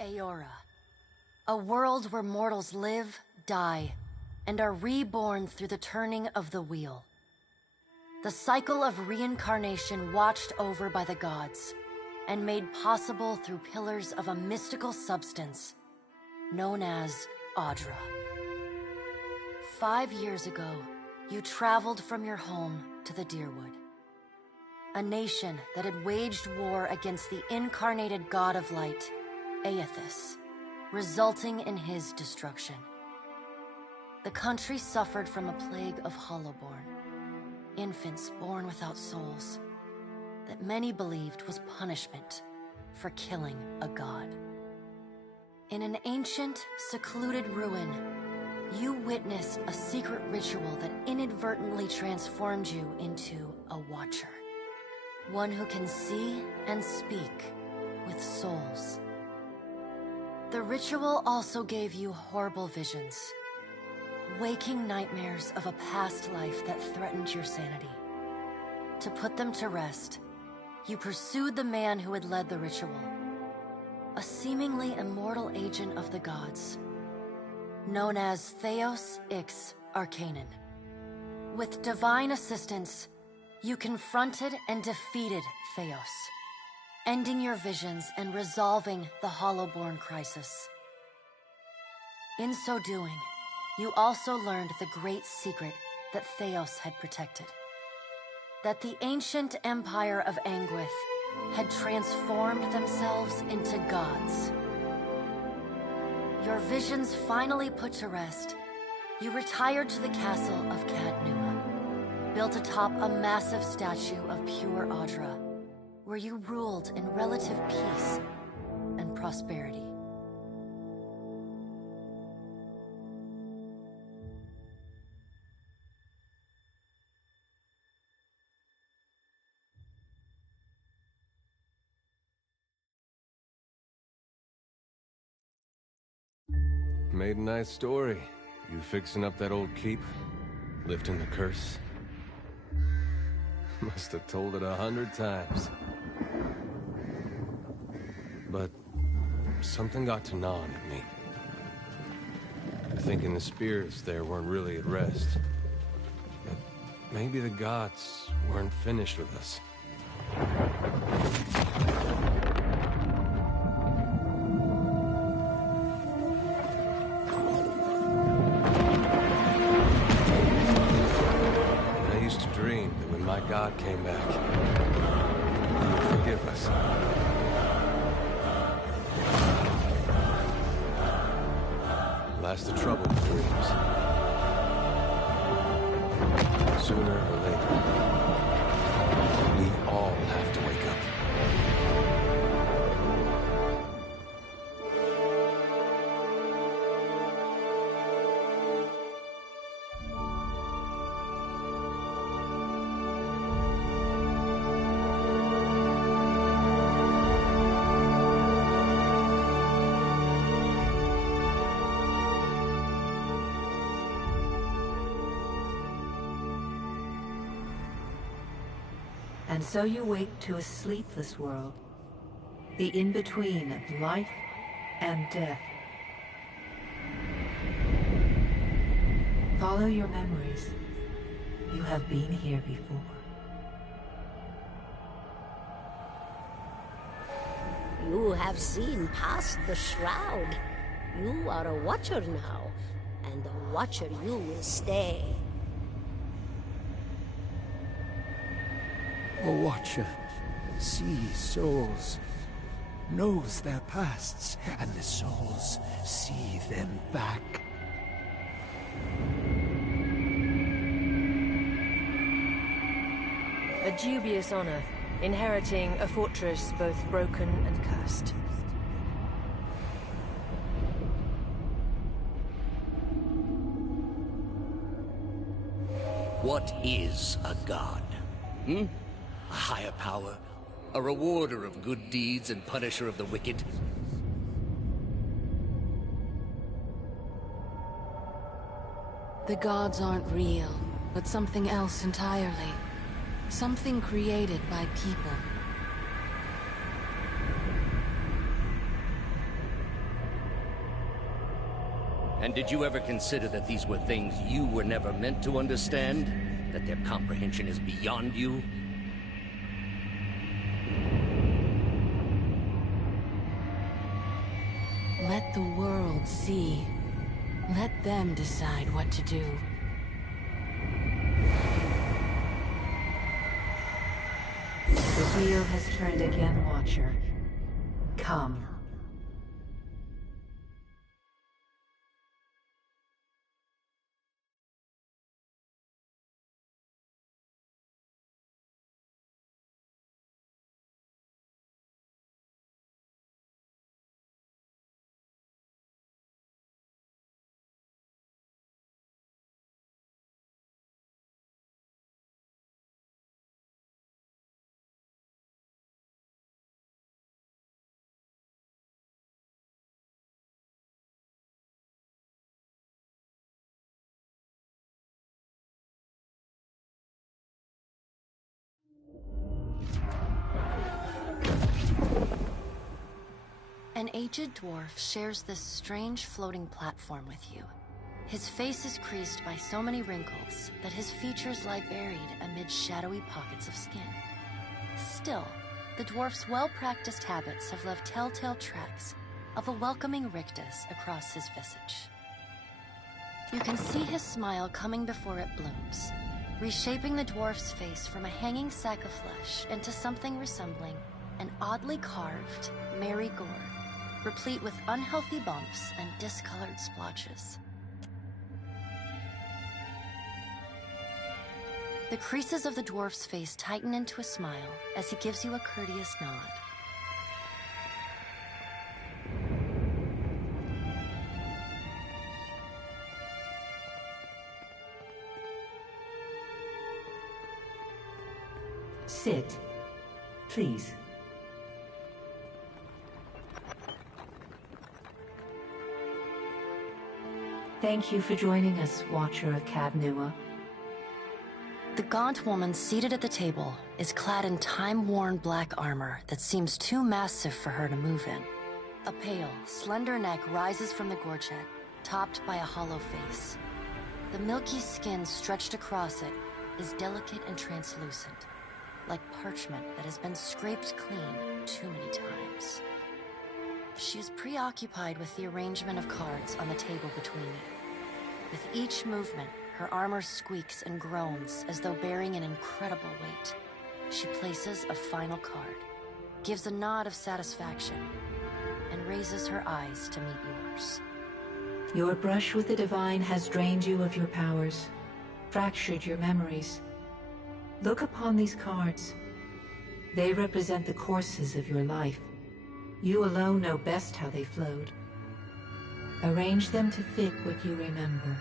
Aora. A world where mortals live, die, and are reborn through the turning of the wheel. The cycle of reincarnation watched over by the gods, and made possible through pillars of a mystical substance known as Audra. 5 years ago, you traveled from your home to the Deerwood, a nation that had waged war against the incarnated god of light, Aethys, resulting in his destruction. The country suffered from a plague of hollowborn, infants born without souls, that many believed was punishment for killing a god. In an ancient, secluded ruin, you witnessed a secret ritual that inadvertently transformed you into a Watcher. One who can see and speak with souls. The ritual also gave you horrible visions, waking nightmares of a past life that threatened your sanity. To put them to rest, you pursued the man who had led the ritual, a seemingly immortal agent of the gods, known as Theos Ix Arcanon. With divine assistance, you confronted and defeated Theos, ending your visions and resolving the Hollowborn crisis. In so doing, you also learned the great secret that Theos had protected. That the ancient empire of Anguith had transformed themselves into gods. Your visions finally put to rest, you retired to the castle of Cadnua, built atop a massive statue of pure Audra, where you ruled in relative peace and prosperity. Made a nice story. You fixing up that old keep? Lifting the curse? Must have told it 100 times. But something got to gnawing at me. Thinking the spirits there weren't really at rest. But maybe the gods weren't finished with us. My God came back. He would forgive us. Last the trouble with dreams. Sooner or later, we all have to wake up. And so you wake to a sleepless world, the in-between of life and death. Follow your memories. You have been here before. You have seen past the shroud. You are a Watcher now, and a Watcher you will stay. A Watcher sees souls, knows their pasts, and the souls see them back. A dubious honor, inheriting a fortress both broken and cursed. What is a god? A higher power? A rewarder of good deeds and punisher of the wicked? The gods aren't real, but something else entirely. Something created by people. And did you ever consider that these were things you were never meant to understand? That their comprehension is beyond you? Let the world see. Let them decide what to do. The wheel has turned again, Watcher. Come. An aged dwarf shares this strange floating platform with you. His face is creased by so many wrinkles that his features lie buried amid shadowy pockets of skin. Still, the dwarf's well-practiced habits have left telltale tracks of a welcoming rictus across his visage. You can see his smile coming before it blooms, reshaping the dwarf's face from a hanging sack of flesh into something resembling an oddly carved, merry gourd, replete with unhealthy bumps and discolored splotches. The creases of the dwarf's face tighten into a smile as he gives you a courteous nod. Sit, please. Thank you for joining us, Watcher of Cadnua. The gaunt woman seated at the table is clad in time-worn black armor that seems too massive for her to move in. A pale, slender neck rises from the gorget, topped by a hollow face. The milky skin stretched across it is delicate and translucent, like parchment that has been scraped clean too many times. She is preoccupied with the arrangement of cards on the table between you. With each movement, her armor squeaks and groans as though bearing an incredible weight. She places a final card, gives a nod of satisfaction, and raises her eyes to meet yours. Your brush with the divine has drained you of your powers, fractured your memories. Look upon these cards. They represent the courses of your life. You alone know best how they flowed. Arrange them to fit what you remember.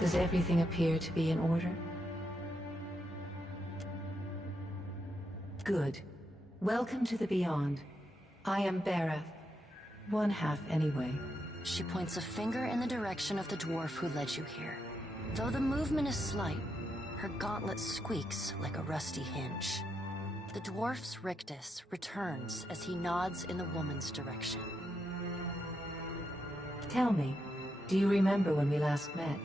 Does everything appear to be in order? Good. Welcome to the Beyond. I am Berath. One half, anyway. She points a finger in the direction of the dwarf who led you here. Though the movement is slight, her gauntlet squeaks like a rusty hinge. The dwarf's rictus returns as he nods in the woman's direction. Tell me, do you remember when we last met?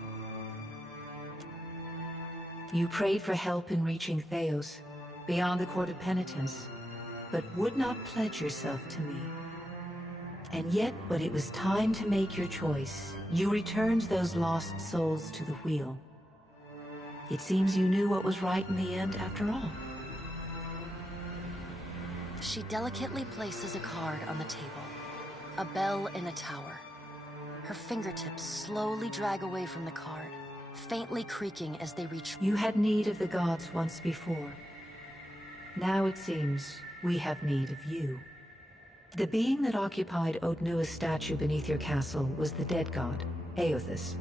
You prayed for help in reaching Theos, beyond the Court of Penitence, but would not pledge yourself to me. And yet, when it was time to make your choice, you returned those lost souls to the wheel. It seems you knew what was right in the end after all. She delicately places a card on the table. A bell in a tower. Her fingertips slowly drag away from the card, faintly creaking as they reach... You had need of the gods once before. Now it seems we have need of you. The being that occupied Odnua's statue beneath your castle was the dead god, Aothus.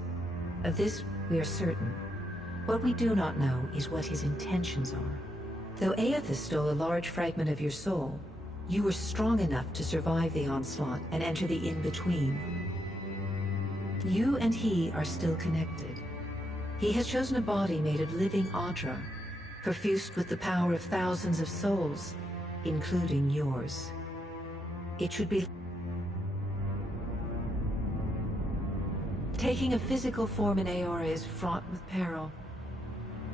Of this we are certain. What we do not know is what his intentions are. Though Aothus stole a large fragment of your soul, you were strong enough to survive the onslaught and enter the in-between. You and he are still connected. He has chosen a body made of living Audra, perfused with the power of thousands of souls, including yours. It should be... Taking a physical form in Aora is fraught with peril.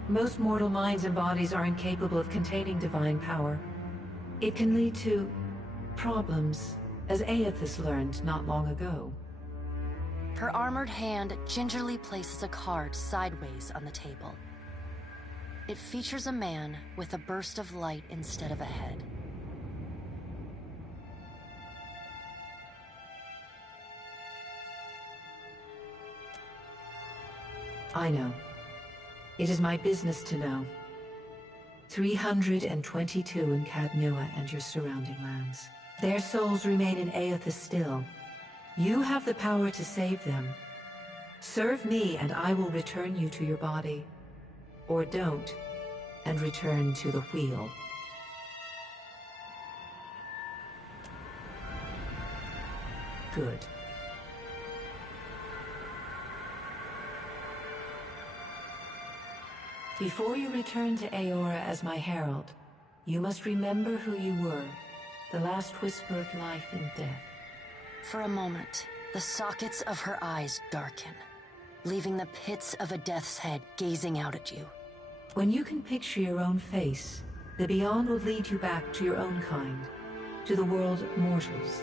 Most mortal minds and bodies are incapable of containing divine power. It can lead to... problems, as Aothus learned not long ago. Her armored hand gingerly places a card sideways on the table. It features a man with a burst of light instead of a head. I know. It is my business to know. 322 in Cadnua and your surrounding lands. Their souls remain in Aothus still. You have the power to save them. Serve me and I will return you to your body. Or don't, and return to the wheel. Good. Before you return to Aora as my herald, you must remember who you were, the last whisper of life and death. For a moment, the sockets of her eyes darken, leaving the pits of a death's head gazing out at you. When you can picture your own face, the Beyond will lead you back to your own kind, to the world of mortals.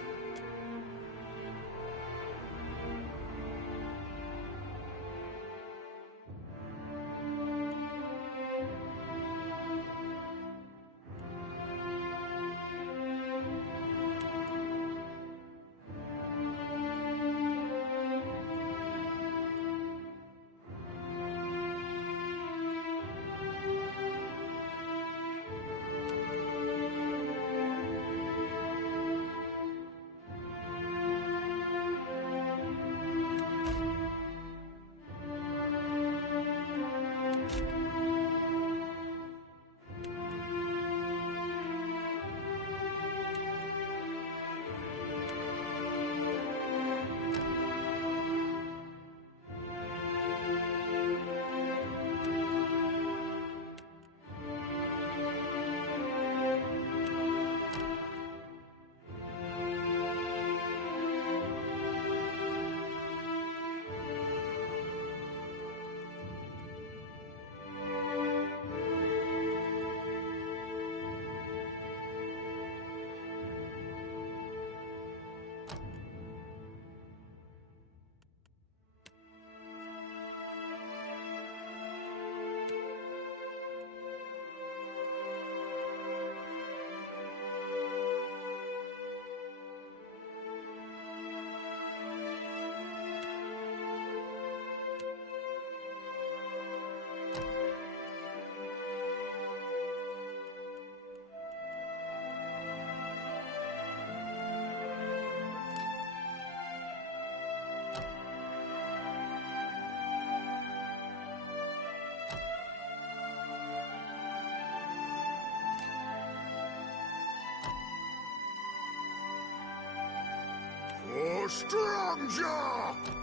Grog Strongjaw!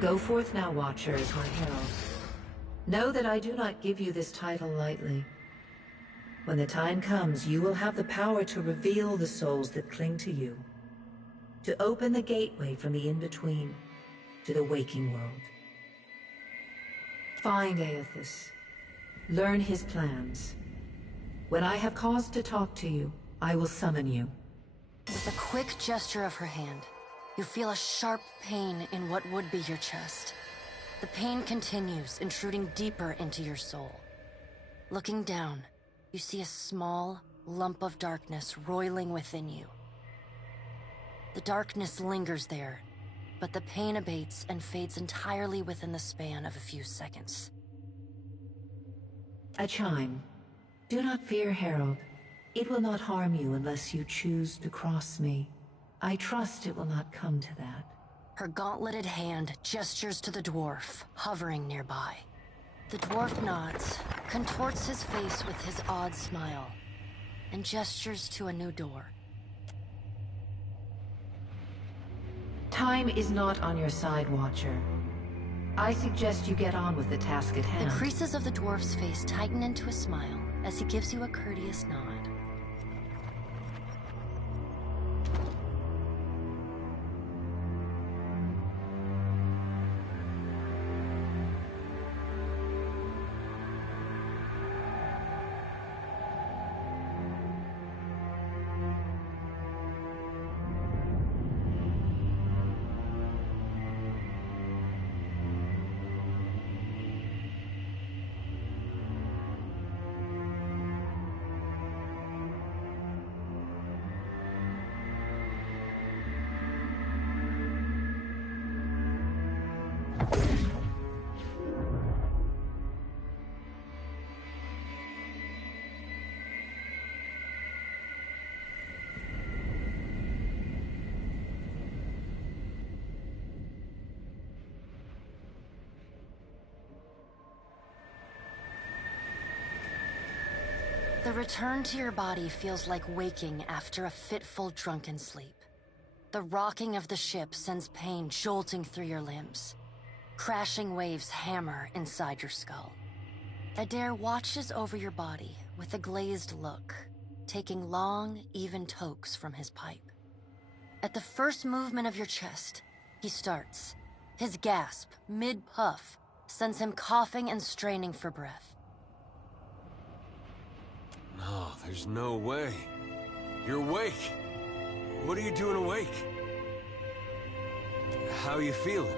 Go forth now, Watchers, my heralds. Know that I do not give you this title lightly. When the time comes, you will have the power to reveal the souls that cling to you, to open the gateway from the in-between to the waking world. Find Aethys. Learn his plans. When I have cause to talk to you, I will summon you. With a quick gesture of her hand, you feel a sharp pain in what would be your chest. The pain continues, intruding deeper into your soul. Looking down, you see a small lump of darkness roiling within you. The darkness lingers there, but the pain abates and fades entirely within the span of a few seconds. A chime. Do not fear, Herald. It will not harm you unless you choose to cross me. I trust it will not come to that. Her gauntleted hand gestures to the dwarf, hovering nearby. The dwarf nods, contorts his face with his odd smile, and gestures to a new door. Time is not on your side, Watcher. I suggest you get on with the task at hand. The creases of the dwarf's face tighten into a smile as he gives you a courteous nod. The return to your body feels like waking after a fitful drunken sleep. The rocking of the ship sends pain jolting through your limbs. Crashing waves hammer inside your skull. Adair watches over your body with a glazed look, taking long, even tokes from his pipe. At the first movement of your chest, he starts. His gasp, mid-puff, sends him coughing and straining for breath. No, there's no way. You're awake. What are you doing awake? How are you feeling?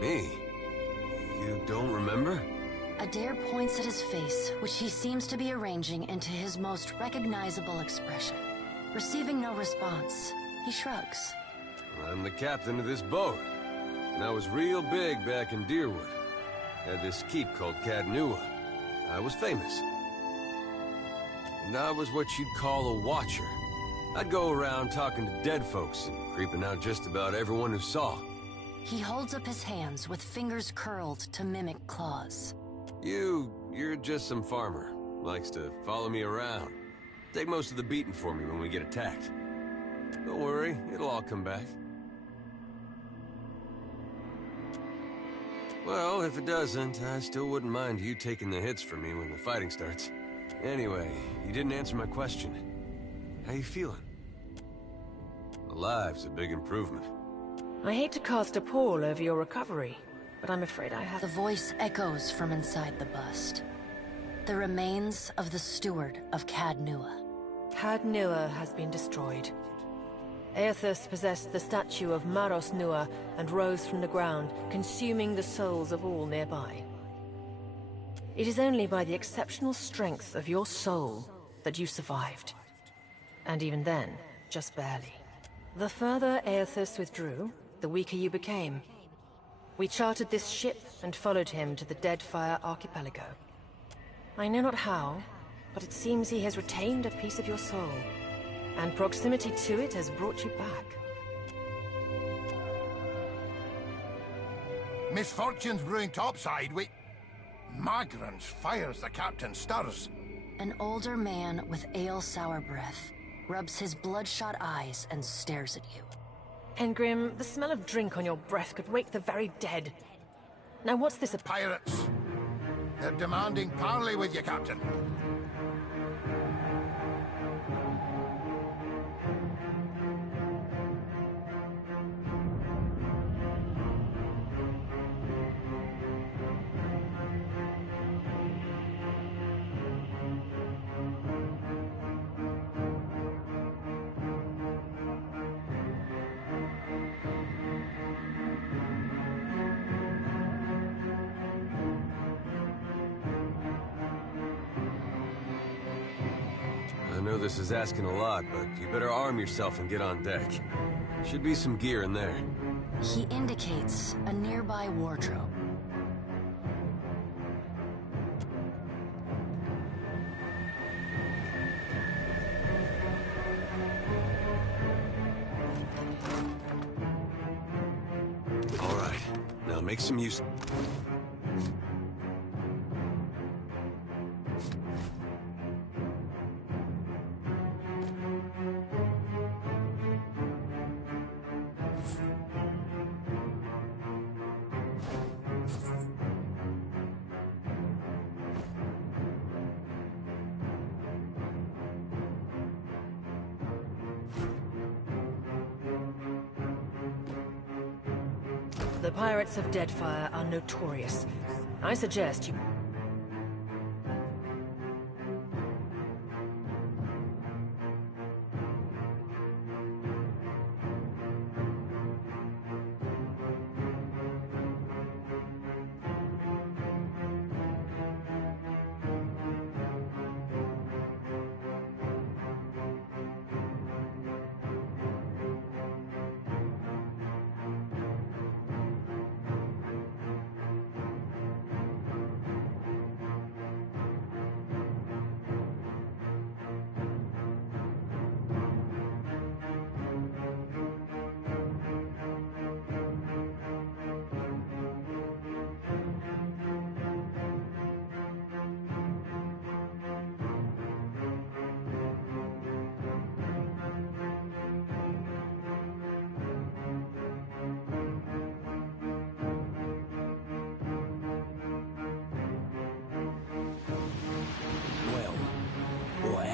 Me? You don't remember? Adair points at his face, which he seems to be arranging into his most recognizable expression. Receiving no response, he shrugs. I'm the captain of this boat, and I was real big back in Deerwood. Had this keep called Cadnua. I was famous. And I was what you'd call a watcher. I'd go around talking to dead folks and creeping out just about everyone who saw. He holds up his hands with fingers curled to mimic claws. You're just some farmer. Likes to follow me around. Take most of the beating for me when we get attacked. Don't worry, it'll all come back. Well, if it doesn't, I still wouldn't mind you taking the hits for me when the fighting starts. Anyway, you didn't answer my question. How you feeling? Alive's a big improvement. I hate to cast a pall over your recovery, but I'm afraid I have... The voice echoes from inside the bust. The remains of the steward of Cadnua. Cadnua has been destroyed. Aethys possessed the statue of Maros Nua and rose from the ground, consuming the souls of all nearby. It is only by the exceptional strength of your soul that you survived. And even then, just barely. The further Aethys withdrew, the weaker you became. We chartered this ship and followed him to the Deadfire Archipelago. I know not how, but it seems he has retained a piece of your soul. And proximity to it has brought you back. Misfortune's brewing topside. Magrans fires the captain stirs. An older man with ale-sour breath rubs his bloodshot eyes and stares at you. Engrim, the smell of drink on your breath could wake the very dead. Now what's this about? Pirates. They're demanding parley with you, Captain. I know this is asking a lot, but you better arm yourself and get on deck. Should be some gear in there. He indicates a nearby wardrobe. All right, now make some use. The pirates of Deadfire are notorious. I suggest you...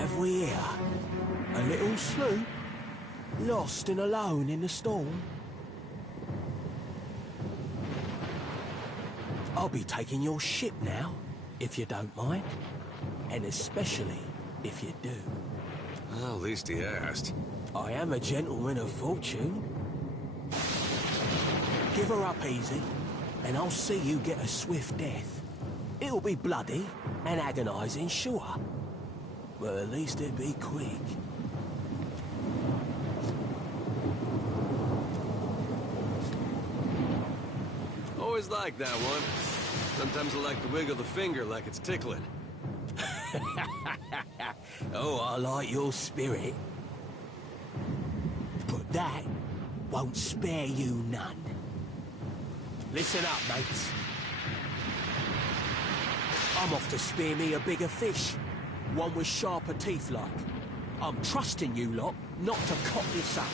have we here? A little sloop? Lost and alone in the storm? I'll be taking your ship now, if you don't mind. And especially if you do. Well, at least he asked. I am a gentleman of fortune. Give her up easy, and I'll see you get a swift death. It'll be bloody and agonizing, sure. But at least it'll be quick. Always like that one. Sometimes I like to wiggle the finger like it's tickling. Oh, I like your spirit. But that won't spare you none. Listen up, mates. I'm off to spear me a bigger fish. One with sharper teeth like. I'm trusting you lot not to cock this up.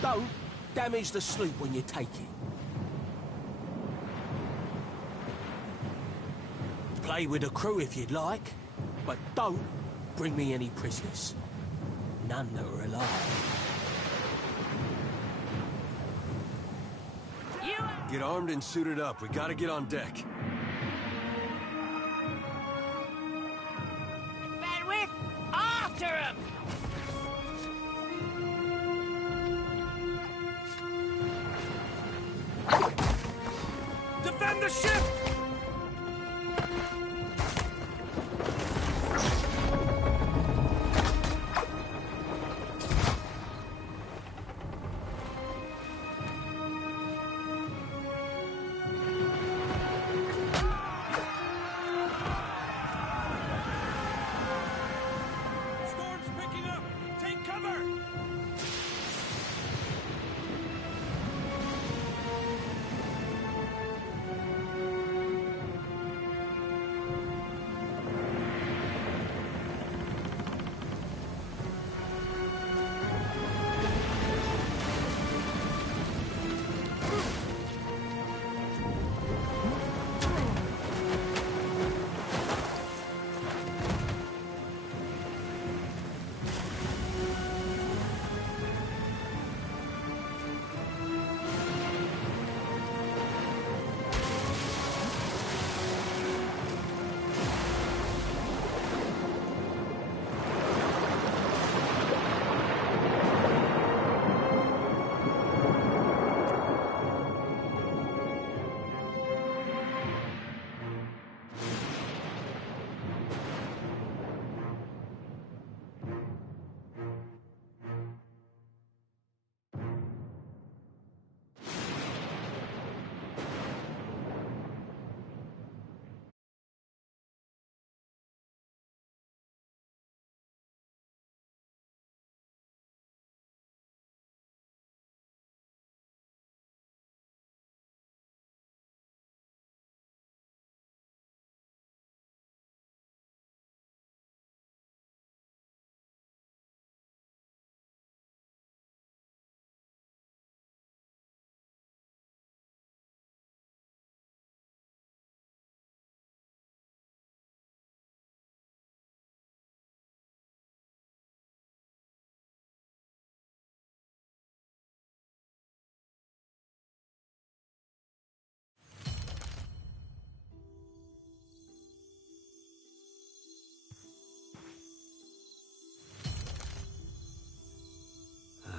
Don't damage the sloop when you take it. Play with the crew if you'd like, but don't bring me any prisoners. None that are alive. Get armed and suited up. We gotta get on deck. Bandwidth! After him! Defend the ship!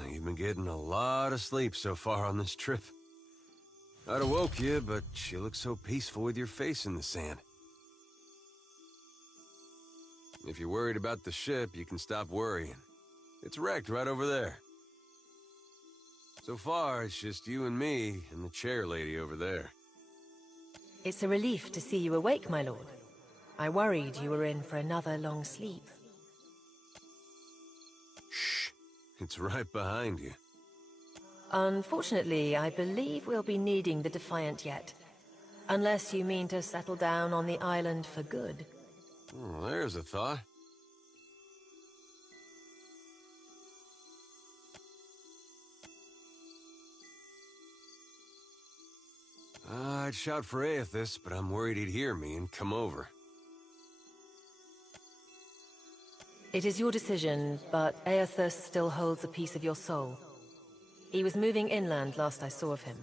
You've been getting a lot of sleep so far on this trip. I'd have woke you, but you look so peaceful with your face in the sand. If you're worried about the ship, you can stop worrying. It's wrecked right over there. So far, it's just you and me and the chair lady over there. It's a relief to see you awake, my lord. I worried you were in for another long sleep. Shh. It's right behind you. Unfortunately, I believe we'll be needing the Defiant yet. Unless you mean to settle down on the island for good. Oh, there's a thought. I'd shout for Aethys, but I'm worried he'd hear me and come over. It is your decision, but Aethys still holds a piece of your soul. He was moving inland last I saw of him.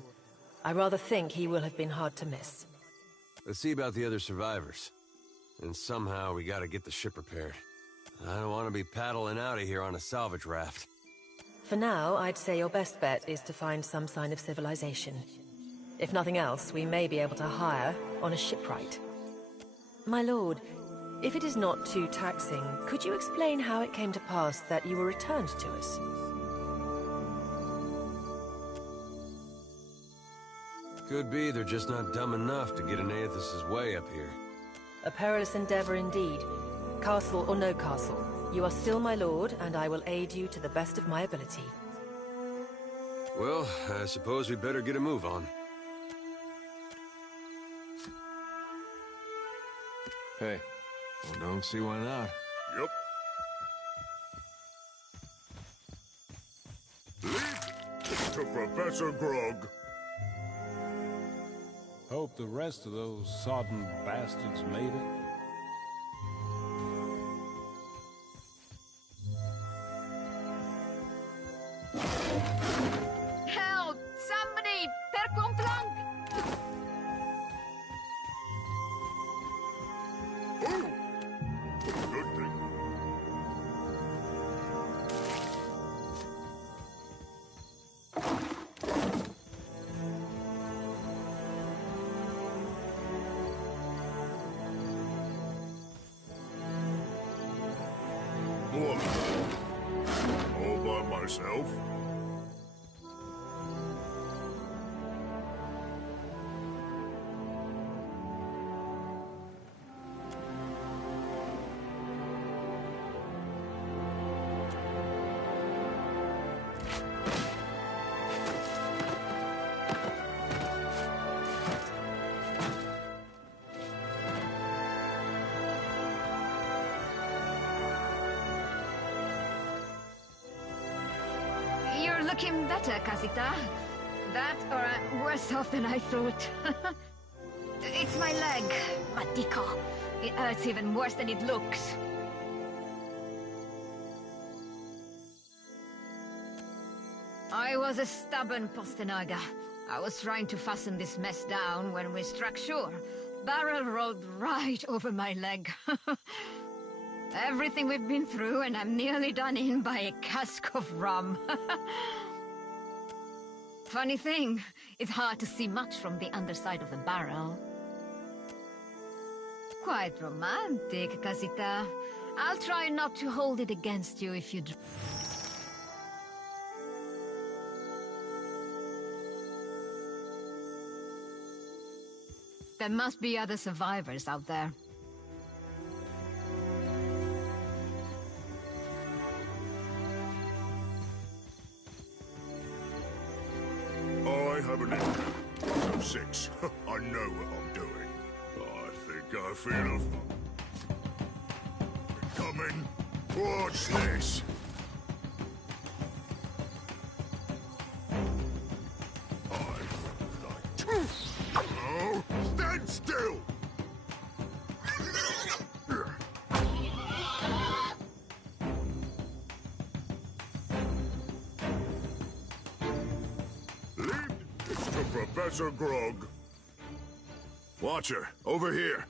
I rather think he will have been hard to miss. Let's see about the other survivors. And somehow we gotta get the ship repaired. I don't want to be paddling out of here on a salvage raft. For now, I'd say your best bet is to find some sign of civilization. If nothing else, we may be able to hire on a shipwright. My lord, if it is not too taxing, could you explain how it came to pass that you were returned to us? Could be they're just not dumb enough to get in Aethys' way up here. A perilous endeavor indeed. Castle or no castle, you are still my lord, and I will aid you to the best of my ability. Well, I suppose we better get a move on. Hey, well, don't see why not. Yep. Lead to Professor Grog. Hope the rest of those sodden bastards made it. Help! Somebody! Per komt lang! Oh! Good thing. What? All by myself? You're looking better, Casita. That, or I'm worse off than I thought. It's my leg, Matico. It hurts even worse than it looks. I was a stubborn Postenaga. I was trying to fasten this mess down when we struck shore. Barrel rolled right over my leg. Everything we've been through, and I'm nearly done in by a cask of rum. Funny thing, it's hard to see much from the underside of the barrel. Quite romantic, Casita. I'll try not to hold it against you if you... There must be other survivors out there. I have an income. I'm 6. I know what I'm doing. I think I feel a... coming. Watch this. Oh, stand still! Lead is to Professor Grog. Watcher, over here.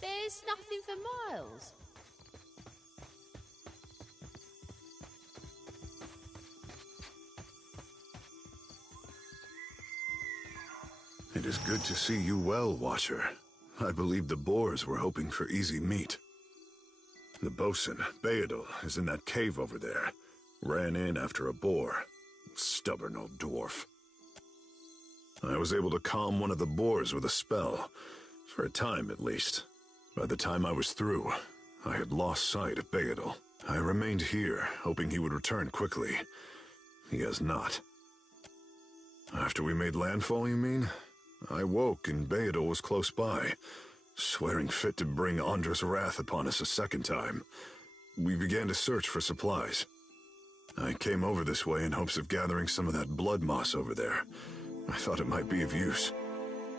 There's nothing for miles. It is good to see you well, Watcher. I believe the Boers were hoping for easy meat. The bosun, Beadle, is in that cave over there. Ran in after a boar. Stubborn old dwarf. I was able to calm one of the boars with a spell. For a time, at least. By the time I was through, I had lost sight of Beadle. I remained here, hoping he would return quickly. He has not. After we made landfall, you mean? I woke and Beadle was close by, swearing fit to bring Andra's wrath upon us a second time. We began to search for supplies. I came over this way in hopes of gathering some of that blood moss over there. I thought it might be of use.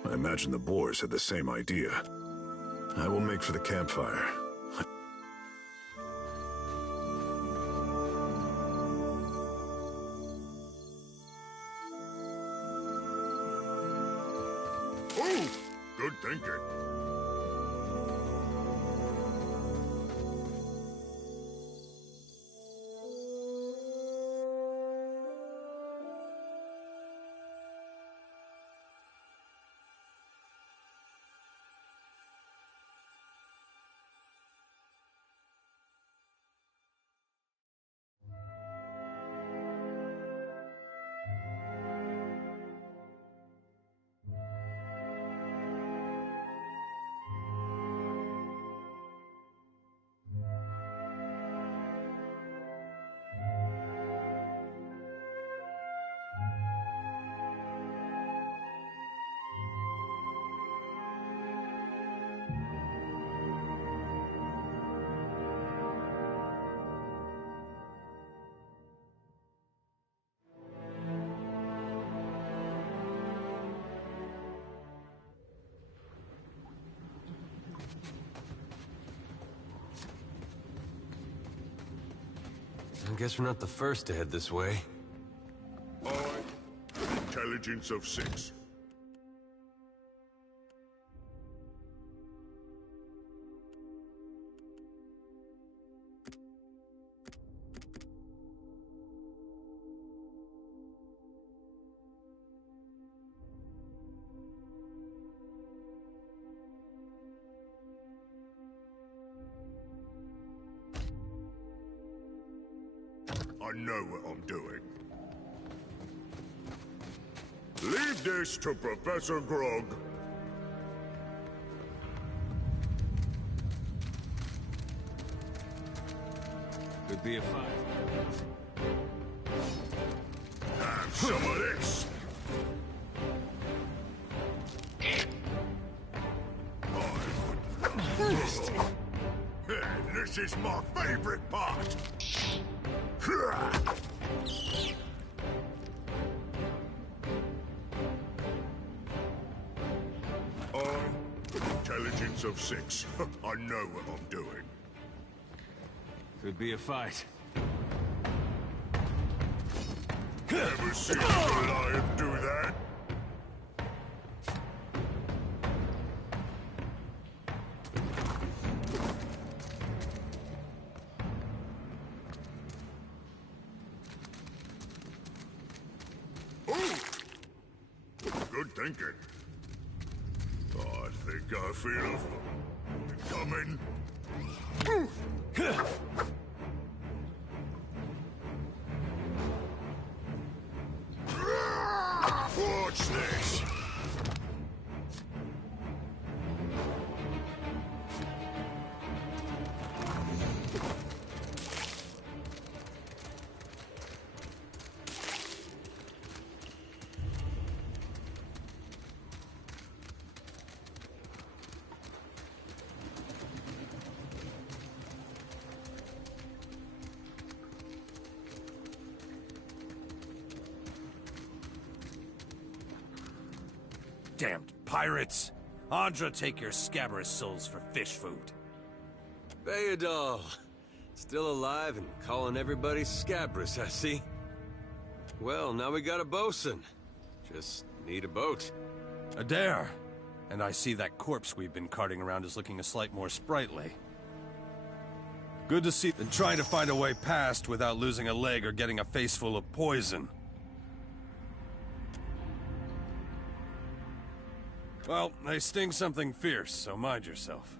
I imagine the boars had the same idea. I will make for the campfire. Oh, good thinking. I guess we're not the first to head this way. Intelligence of 6. I know what I'm doing. Leave this to Professor Grog. Could be a fight. Have some of this. This is my favorite part. Intelligence of 6. I know what I'm doing. Could be a fight. Ever seen a Goliath do that? Good thinking. Oh, I think I feel a coming. Watch this. Damned pirates! Andra, take your scabrous souls for fish food. Bayadol. Still alive and calling everybody scabrous, I see. Well, now we got a bosun. Just need a boat. A dare. And I see that corpse we've been carting around is looking a slight more sprightly. Good to see them trying to find a way past without losing a leg or getting a face full of poison. Well, they sting something fierce, so mind yourself.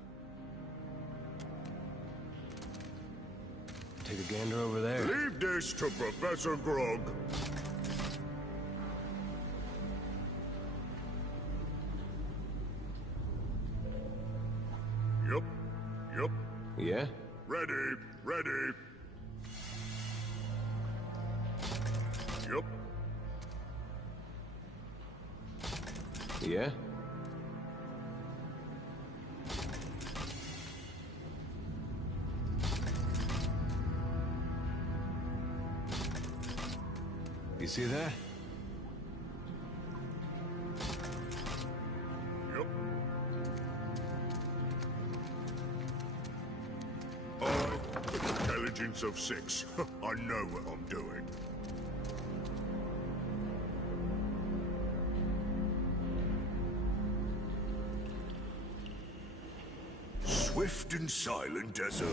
Take a gander over there. Leave this to Professor Grog. Yup. Yeah? Ready. Yup. Yeah? You see that? intelligence of 6. I know what I'm doing. Swift and silent as a...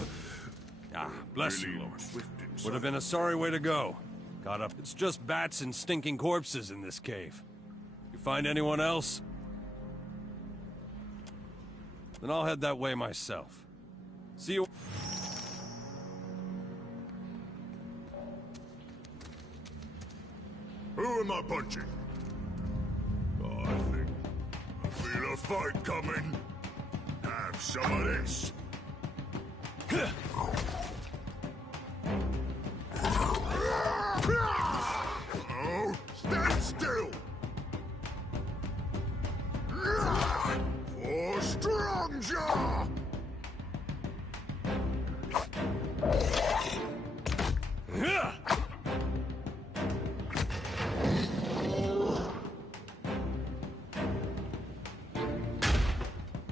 Ah, bless really you, Lord. swift and Would have been a sorry way to go. Got up. It's just bats and stinking corpses in this cave. You find anyone else? Then I'll head that way myself. See you. Who am I punching? Oh, I feel a fight coming. Have some of this. Oh, stand still! For Strongjaw!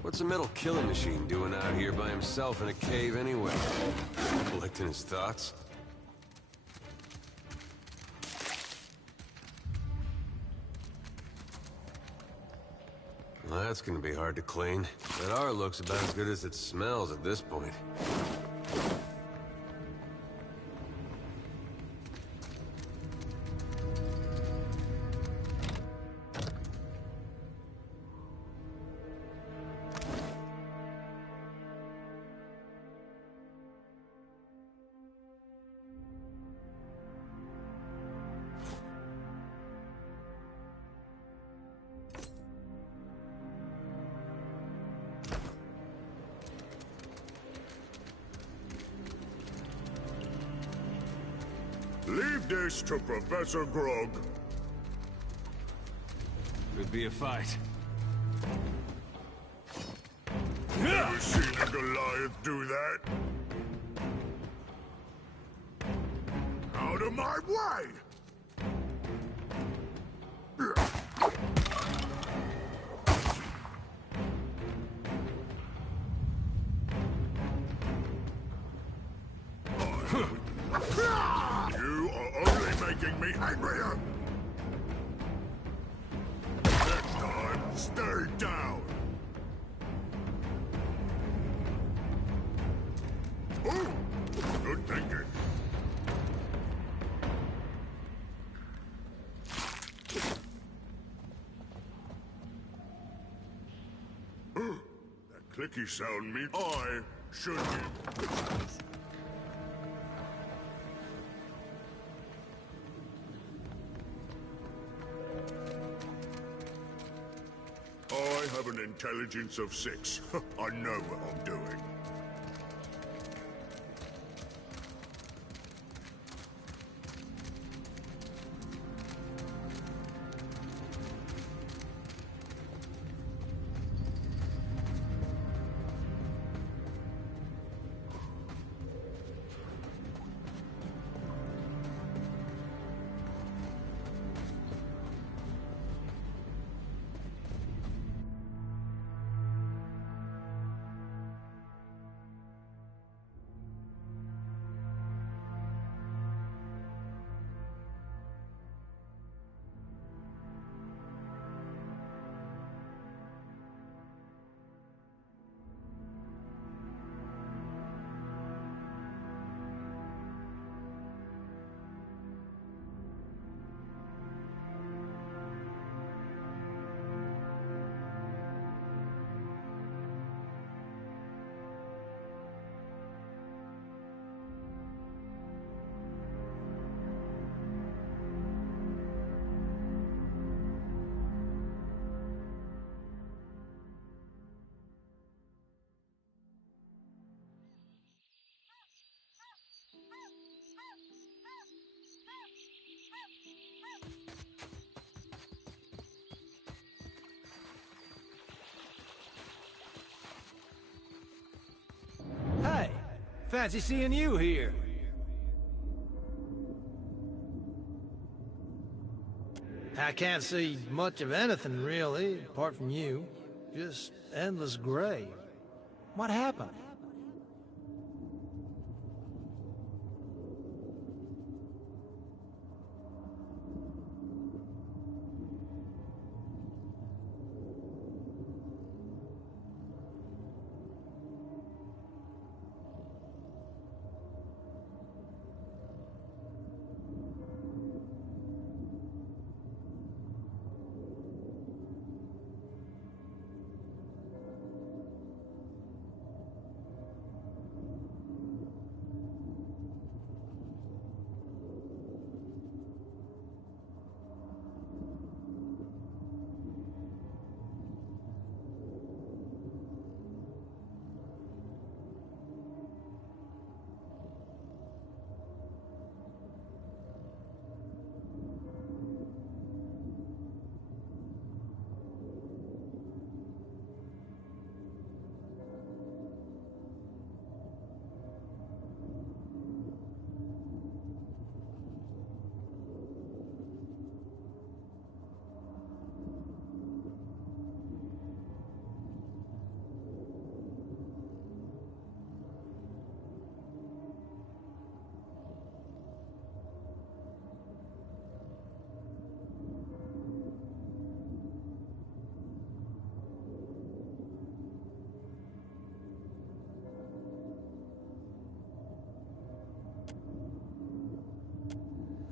What's a metal killing machine doing out here by himself in a cave anyway? Collecting his thoughts? Well, that's gonna be hard to clean. That R looks about as good as it smells at this point. Leave this to Professor Grog. Could be a fight. Never seen a Goliath do that. Out of my way! You are only making me angrier! Next time, stay down! Ooh! Good thinking. That clicky sound means I should be. I have an intelligence of 6. I know what I'm doing. Hey, fancy seeing you here. I can't see much of anything, really, apart from you. Just endless gray. What happened?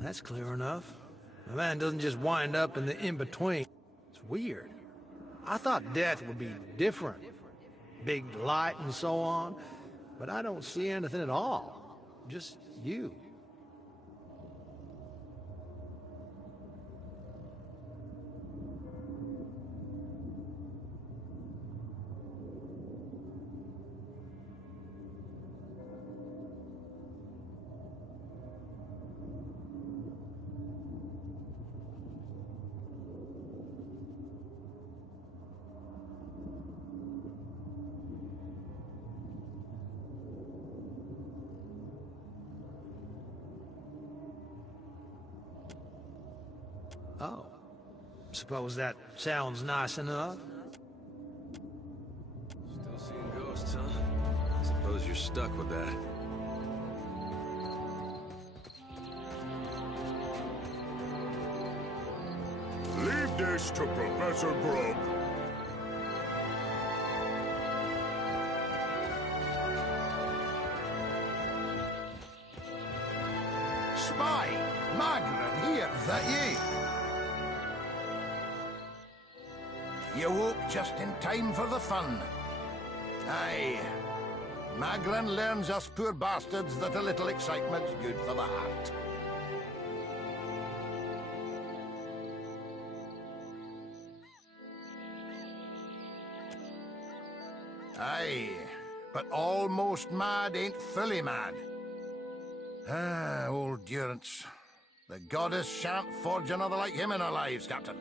That's clear enough. A man doesn't just wind up in the in-between. It's weird. I thought death would be different. Big light and so on. But I don't see anything at all. Just you. Oh. Suppose that sounds nice enough? Still seeing ghosts, huh? I suppose you're stuck with that. Leave this to Professor Grog. Spy! Margaret here, is that ye? You woke just in time for the fun. Aye. Magran learns us poor bastards that a little excitement's good for the heart. Aye, but almost mad ain't fully mad. Ah, old Durance. The goddess shan't forge another like him in our lives, Captain.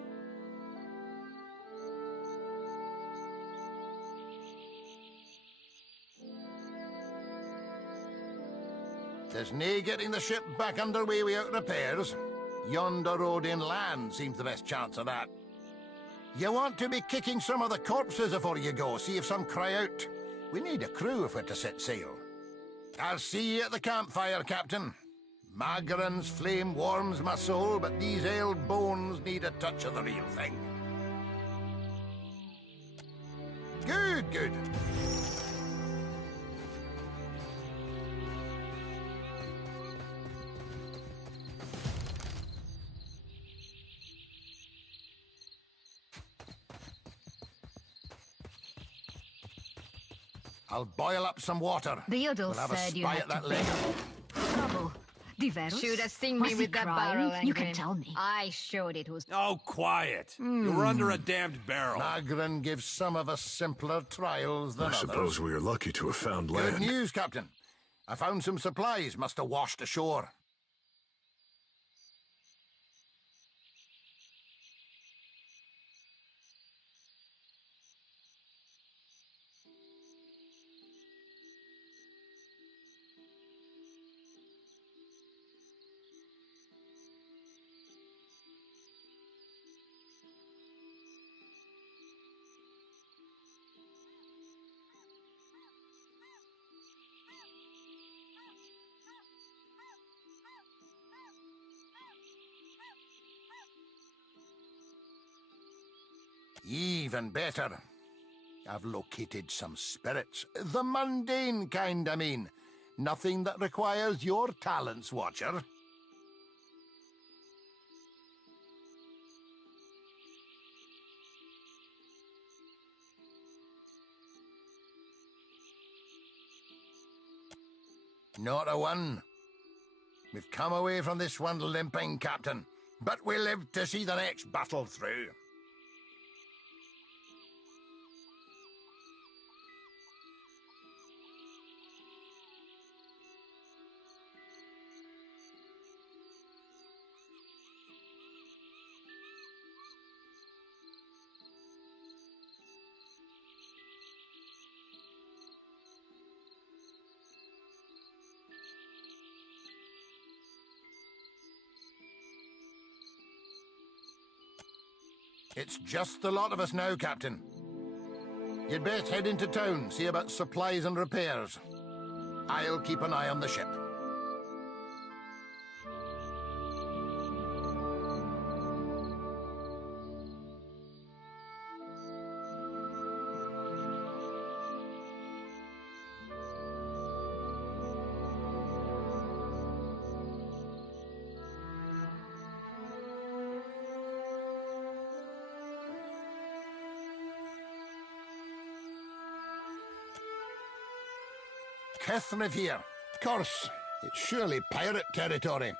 There's nae getting the ship back underway without repairs. Yonder road inland seems the best chance of that. You want to be kicking some of the corpses before you go, see if some cry out. We need a crew if we're to set sail. I'll see you at the campfire, Captain. Magaran's flame warms my soul, but these ailed bones need a touch of the real thing. Good, good. I'll boil up some water. The Yodel We'll have a said you spy had at that to leg. Trouble. Diverus? Should have seen me Was with he that crying? barrel You angry. can tell me. I showed it was... Oh, quiet. You were under a damned barrel. Magran gives some of us simpler trials than I others. suppose we are lucky to have found land. Good news, Captain. I found some supplies must have washed ashore. Even better. I've located some spirits. The mundane kind, I mean. Nothing that requires your talents, Watcher. Not a one. We've come away from this one limping, Captain, but we live to see the next battle through. It's just the lot of us now, Captain. You'd best head into town, see about supplies and repairs. I'll keep an eye on the ship. Kethnevere. Of course, it's surely pirate territory.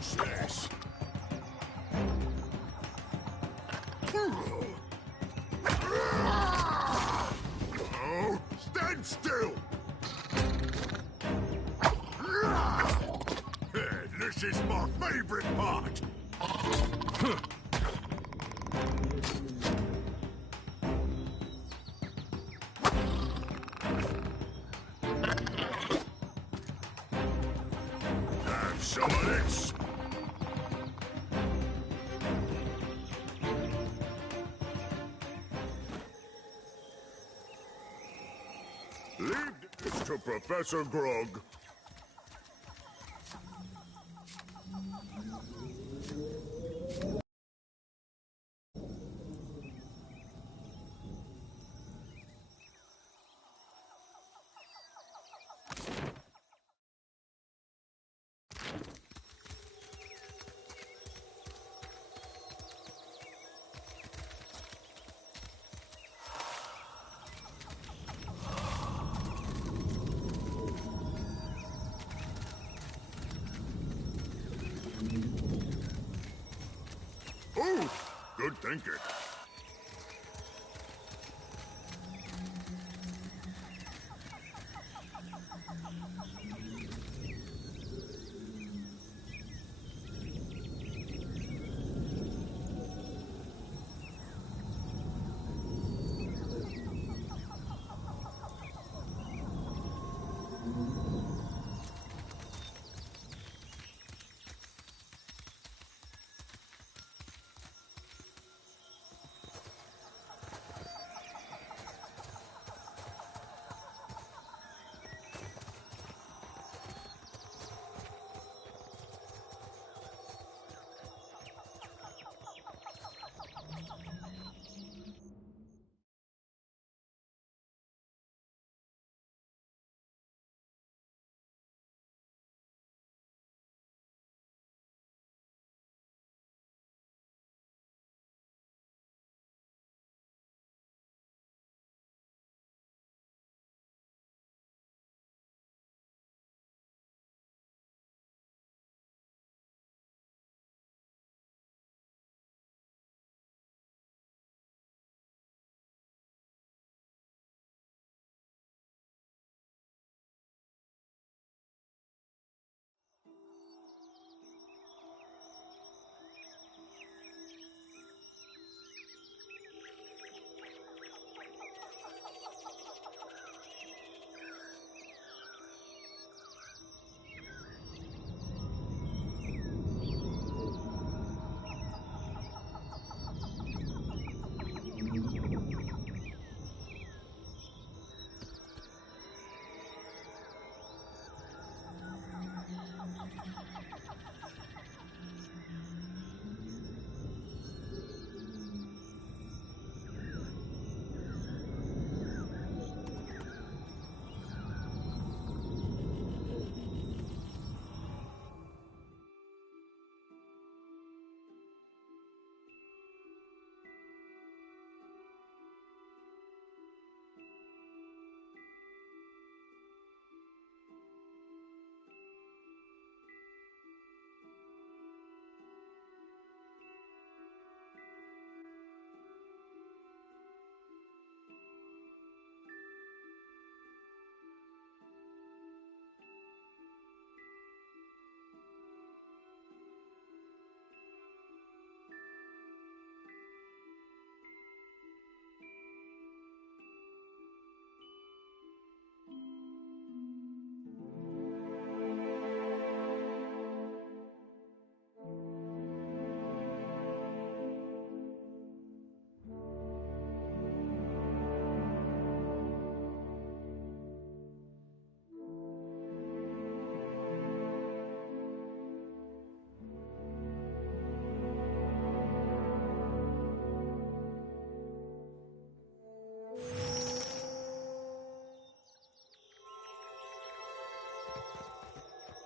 Watch this! Oh, stand still! This is my favorite part! Have some of this! Leave this to Professor Grog. Oh, good thinking.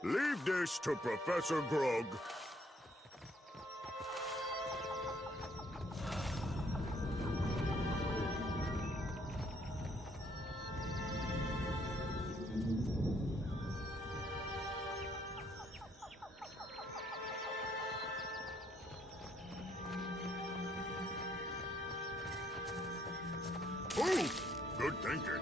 Leave this to Professor Grog. Oh, good thinking.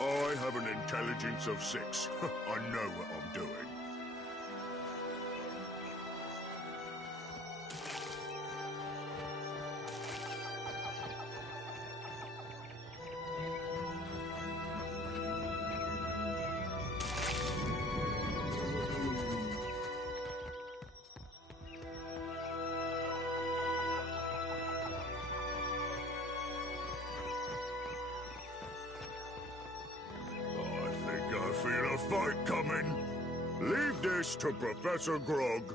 I have an intelligence of 6. I know what I'm doing. I feel a fight coming. Leave this to Professor Grog.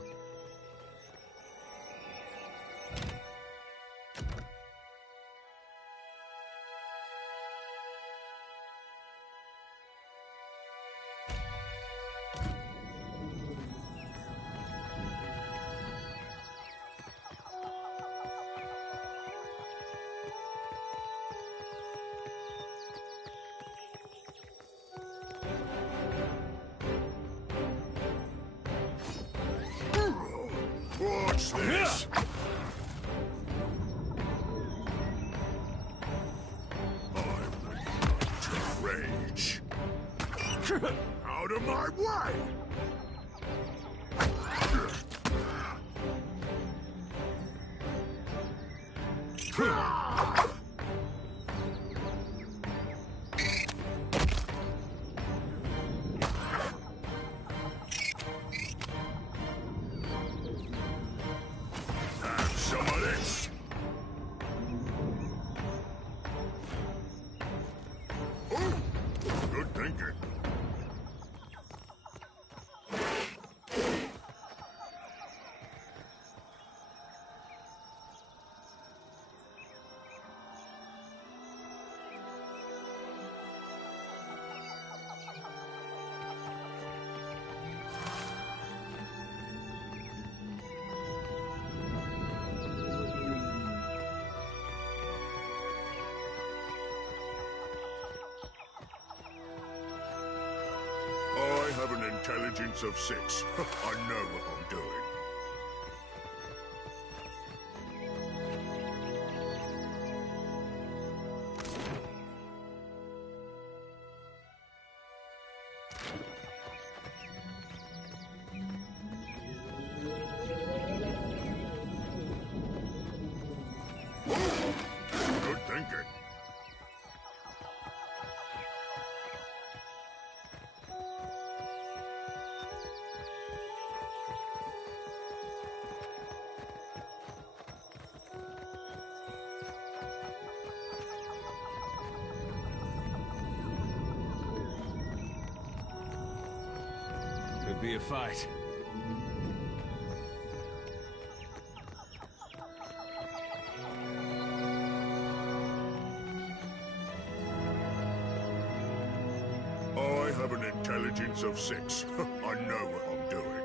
Watch this! I'm to rage. Out of my way! Have some of this. Oh, good thinking. I have an intelligence of 6. I know what I'm doing. Good thinking. Could be a fight. I have an intelligence of 6. I know what I'm doing.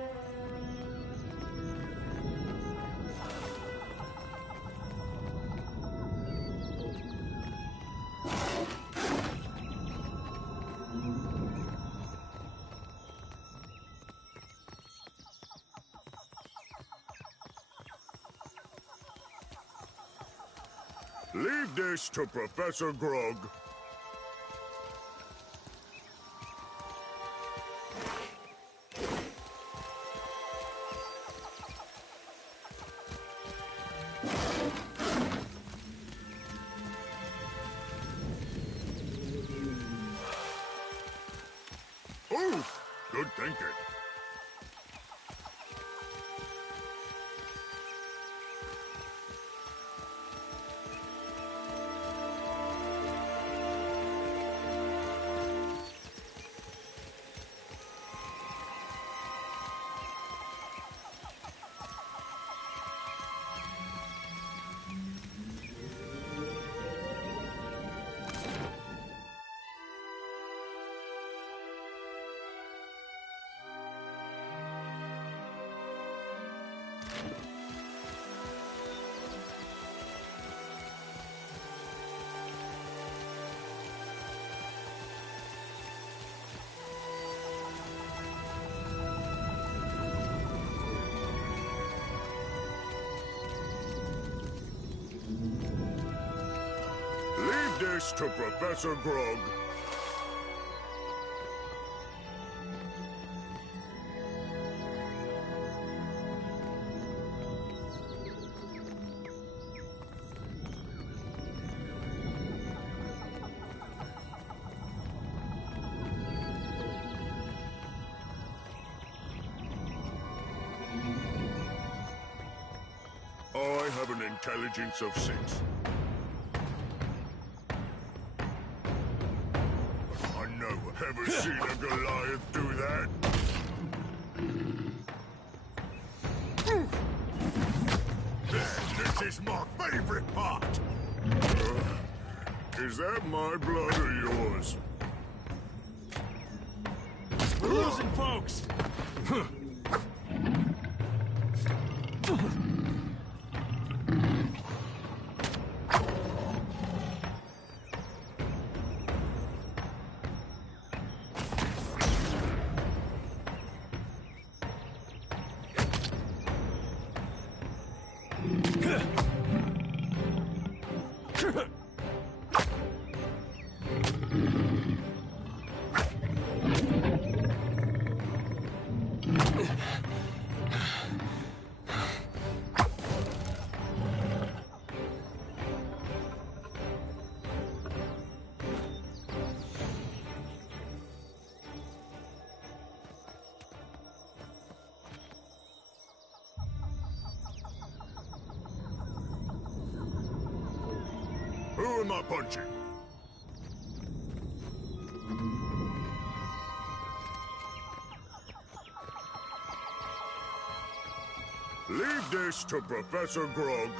Leave this to Professor Grog. Oh, good thinking. this to Professor Grog. I have an intelligence of 6. I never ever seen a Goliath do that. This is my favorite part. Is that my blood or yours? We're losing folks! Who am I punching? Leave this to Professor Grog.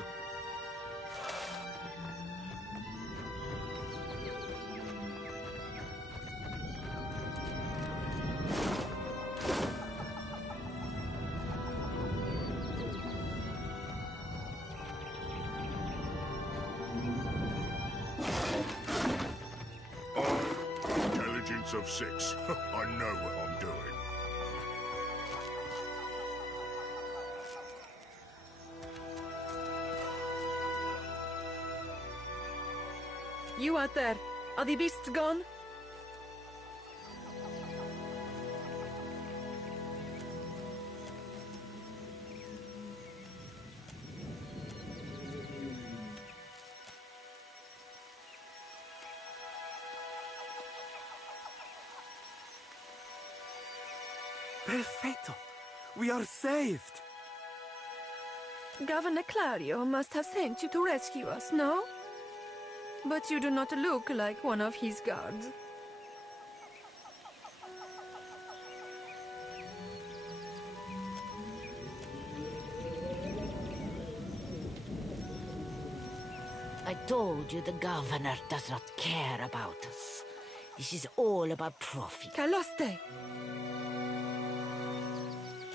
Intelligence of 6. I know what I'm doing. You out there, are the beasts gone? Perfetto! We are saved! Governor Clario must have sent you to rescue us, no? But you do not look like one of his guards. I told you the governor does not care about us. This is all about profit. Caloste!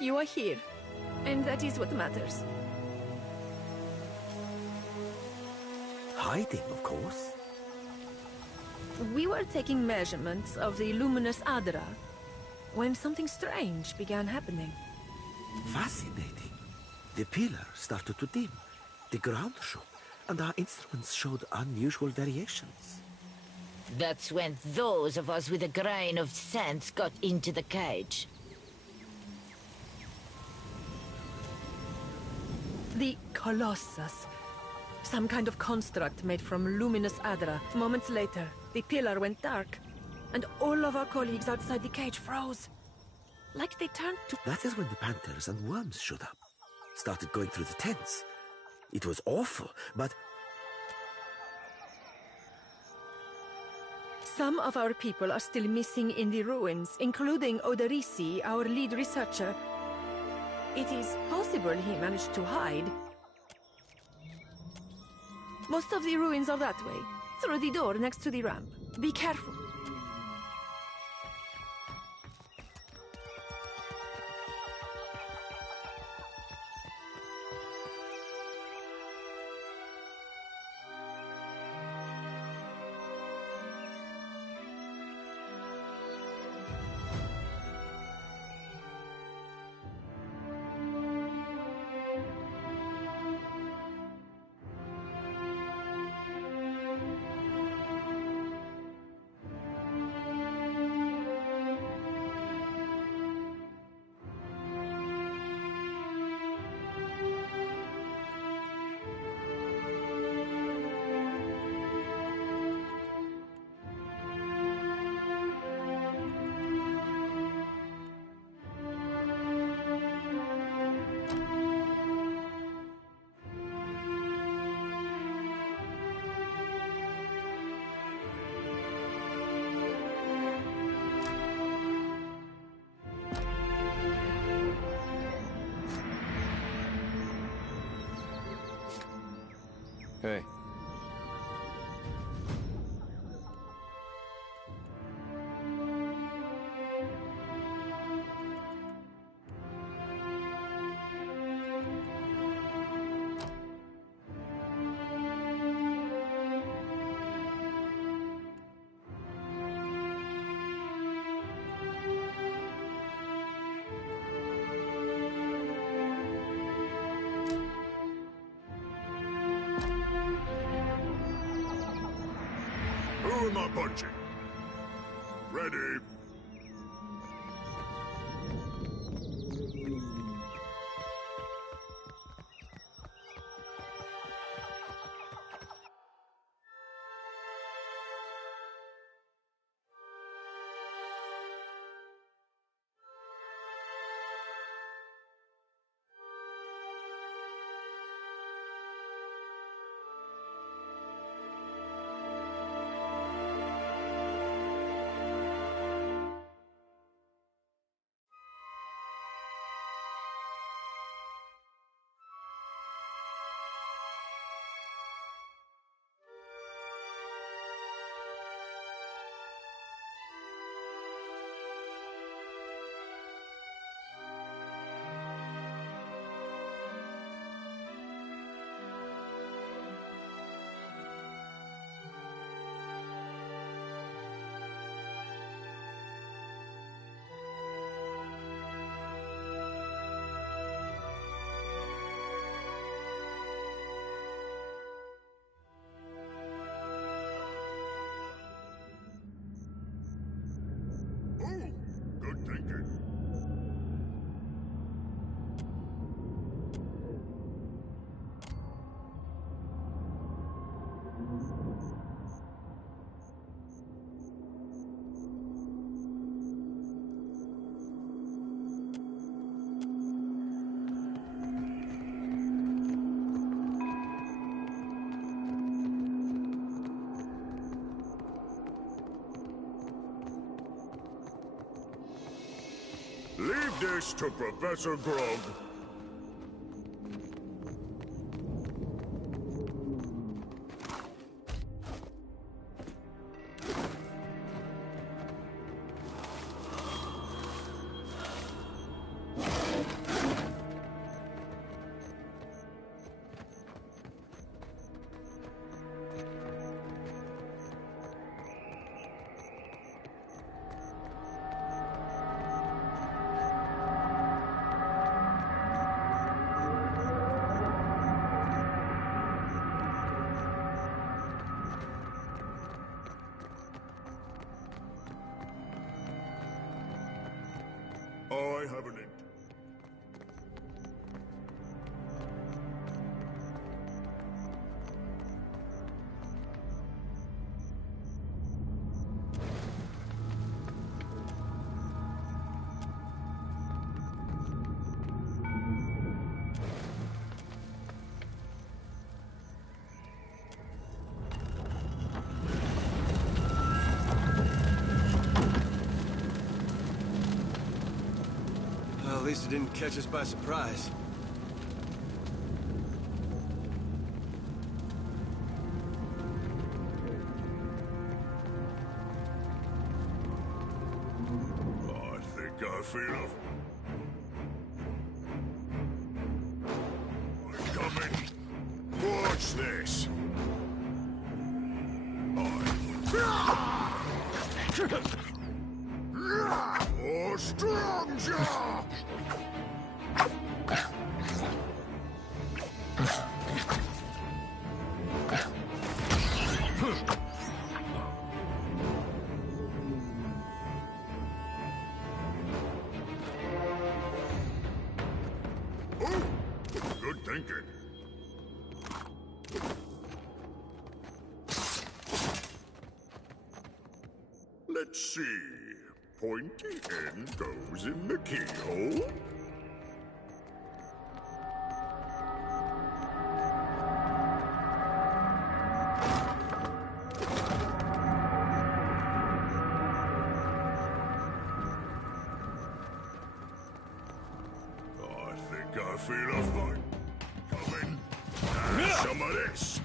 You are here, and that is what matters. Hiding, of course. We were taking measurements of the luminous Adra when something strange began happening. Fascinating. The pillar started to dim, the ground shook, and our instruments showed unusual variations. That's when those of us with a grain of sense got into the cage. The Colossus. Some kind of construct made from luminous Adra. Moments later, the pillar went dark, and all of our colleagues outside the cage froze. Like they turned to... That is when the panthers and worms showed up. Started going through the tents. It was awful, but... Some of our people are still missing in the ruins, including Oderisi, our lead researcher. It is possible he managed to hide. Most of the ruins are that way, through the door next to the ramp. Be careful. Hey. Who am I punching? Ready. Good thinking. Leave this to Professor Grog. I have an Well, at least it didn't catch us by surprise. I think I feel a... I'm coming. Watch this. Oh, Strongjaw! Oh, good thinking. Let's see. Pointy end goes in the keyhole. I think I feel a fight coming. And some of this.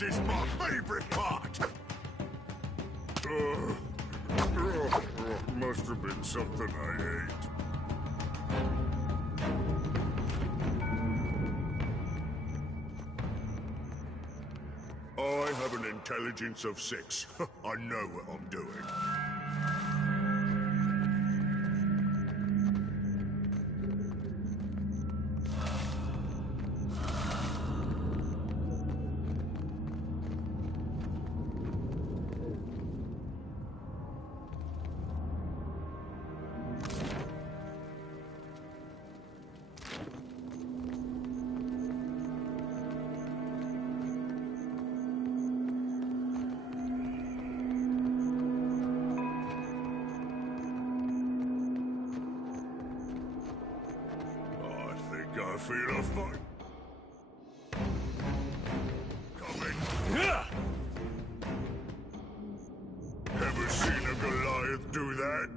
This is my favorite part! Must have been something I ate. I have an intelligence of 6. I know what I'm doing. I feel a fight coming. Ever seen a Goliath do that?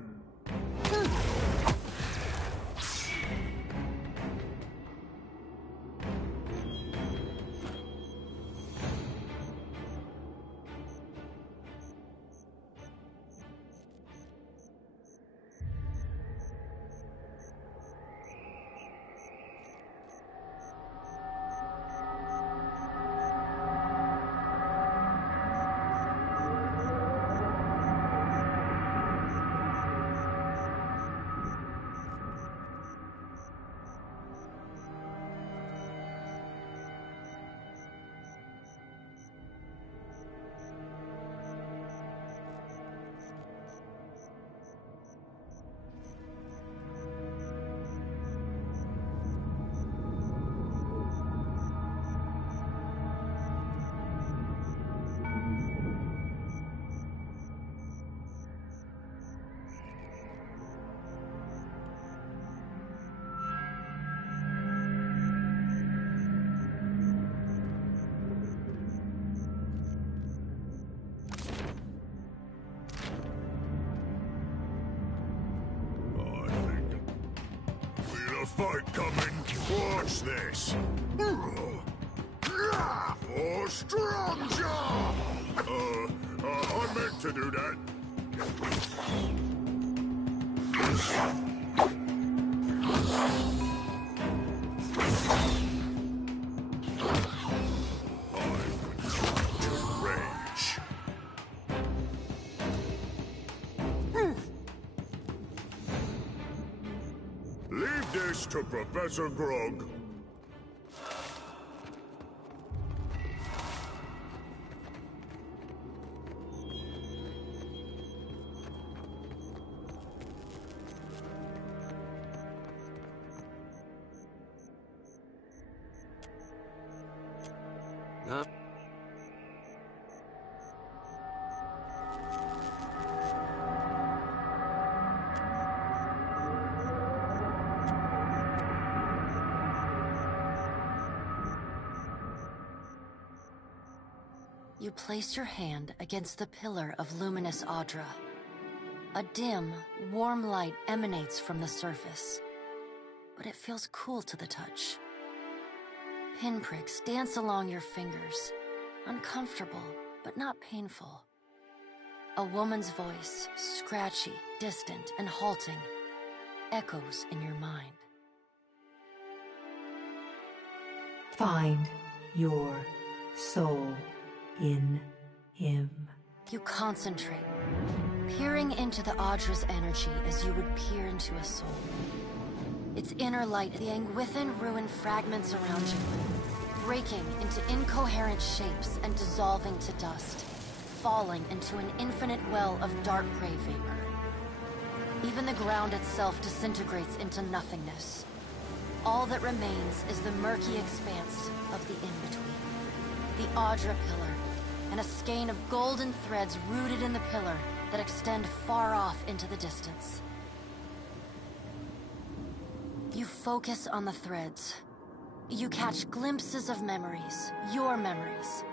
Fight coming. Watch this. For Strongjaw! I meant to do that. Rage. Leave this to Professor Grog. You place your hand against the pillar of luminous Audra. A dim, warm light emanates from the surface, but it feels cool to the touch. Pinpricks dance along your fingers, uncomfortable, but not painful. A woman's voice, scratchy, distant, and halting, echoes in your mind. Find your soul in him. You concentrate, peering into the Audra's energy as you would peer into a soul. Its inner light being within ruined fragments around you, breaking into incoherent shapes and dissolving to dust, falling into an infinite well of dark gray vapor. Even the ground itself disintegrates into nothingness. All that remains is the murky expanse of the in-between. The Audra pillar, and a skein of golden threads rooted in the pillar that extend far off into the distance. You focus on the threads. You catch glimpses of memories, your memories,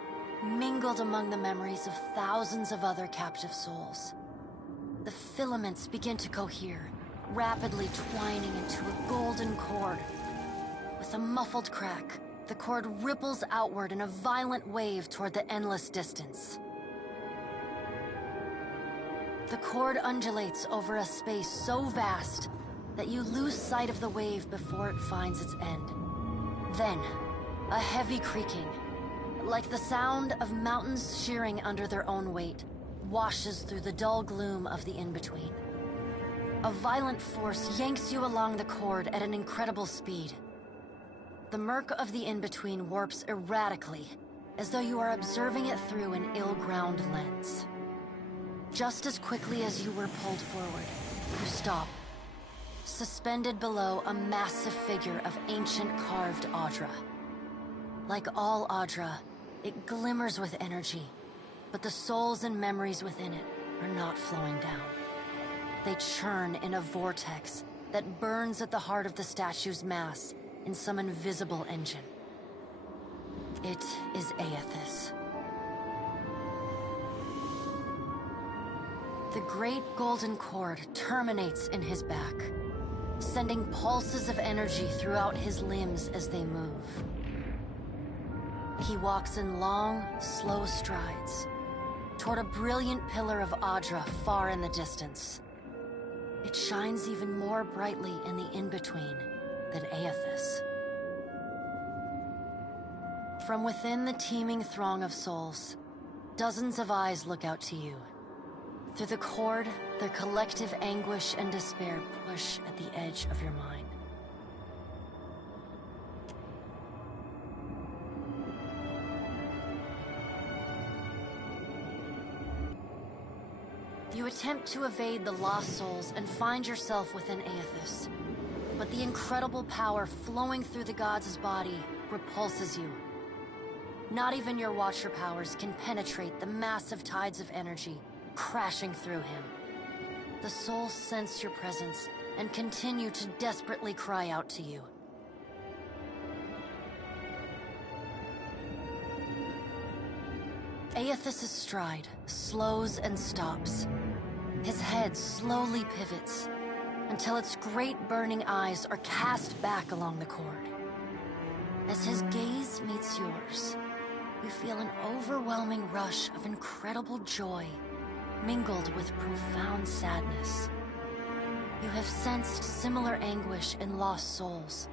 mingled among the memories of thousands of other captive souls. The filaments begin to cohere, rapidly twining into a golden cord. With a muffled crack, the cord ripples outward in a violent wave toward the endless distance. The cord undulates over a space so vast that you lose sight of the wave before it finds its end. Then, a heavy creaking, like the sound of mountains shearing under their own weight, washes through the dull gloom of the in-between. A violent force yanks you along the cord at an incredible speed. The murk of the in-between warps erratically, as though you are observing it through an ill-ground lens. Just as quickly as you were pulled forward, you stop, suspended below a massive figure of ancient carved Audra. Like all Audra, it glimmers with energy, but the souls and memories within it are not flowing down. They churn in a vortex that burns at the heart of the statue's mass in some invisible engine. It is Aethys. The great golden cord terminates in his back, sending pulses of energy throughout his limbs as they move. He walks in long, slow strides toward a brilliant pillar of Audra far in the distance. It shines even more brightly in the in-between than Aethys. From within the teeming throng of souls, dozens of eyes look out to you. Through the cord, their collective anguish and despair push at the edge of your mind. You attempt to evade the lost souls and find yourself within Aethys. But the incredible power flowing through the god's body repulses you. Not even your Watcher powers can penetrate the massive tides of energy crashing through him. The souls sense your presence and continue to desperately cry out to you. Aethys' stride slows and stops. His head slowly pivots until its great burning eyes are cast back along the cord. As his gaze meets yours, you feel an overwhelming rush of incredible joy mingled with profound sadness. You have sensed similar anguish in lost souls,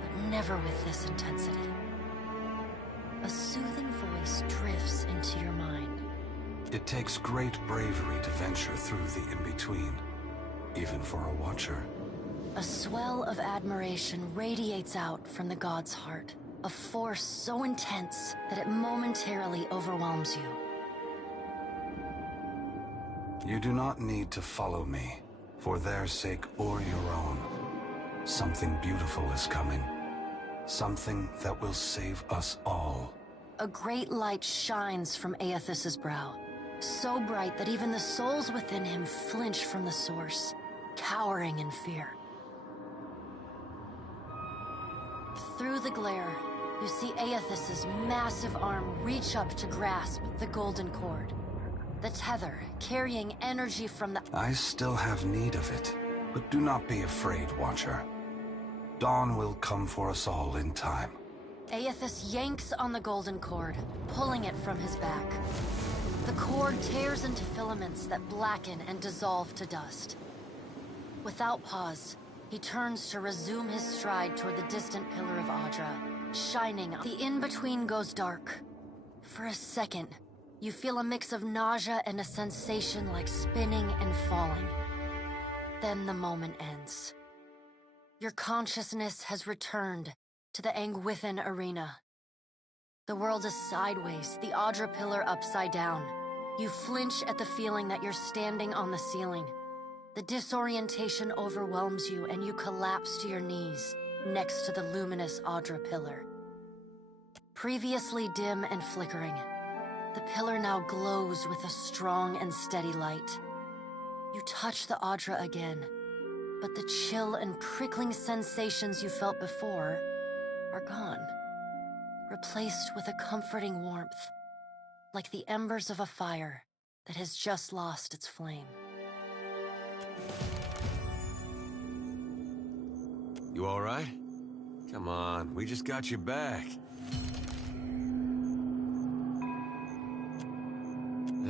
but never with this intensity. A soothing voice drifts into your mind. It takes great bravery to venture through the in-between, even for a Watcher. A swell of admiration radiates out from the god's heart, a force so intense that it momentarily overwhelms you. You do not need to follow me, for their sake or your own. Something beautiful is coming. Something that will save us all. A great light shines from Aethys' brow, so bright that even the souls within him flinch from the source, cowering in fear. Through the glare, you see Aethys' massive arm reach up to grasp the golden cord. The tether, carrying energy from the... I still have need of it, but do not be afraid, Watcher. Dawn will come for us all in time. Aethys yanks on the golden cord, pulling it from his back. The cord tears into filaments that blacken and dissolve to dust. Without pause, he turns to resume his stride toward the distant pillar of Audra, shining. The in-between goes dark. For a second, you feel a mix of nausea and a sensation like spinning and falling. Then the moment ends. Your consciousness has returned to the Angwithan arena. The world is sideways, the Audra pillar upside down. You flinch at the feeling that you're standing on the ceiling. The disorientation overwhelms you and you collapse to your knees next to the luminous Audra pillar. Previously dim and flickering, the pillar now glows with a strong and steady light. You touch the Audra again, but the chill and prickling sensations you felt before are gone, replaced with a comforting warmth, like the embers of a fire that has just lost its flame. You all right? Come on, we just got you back.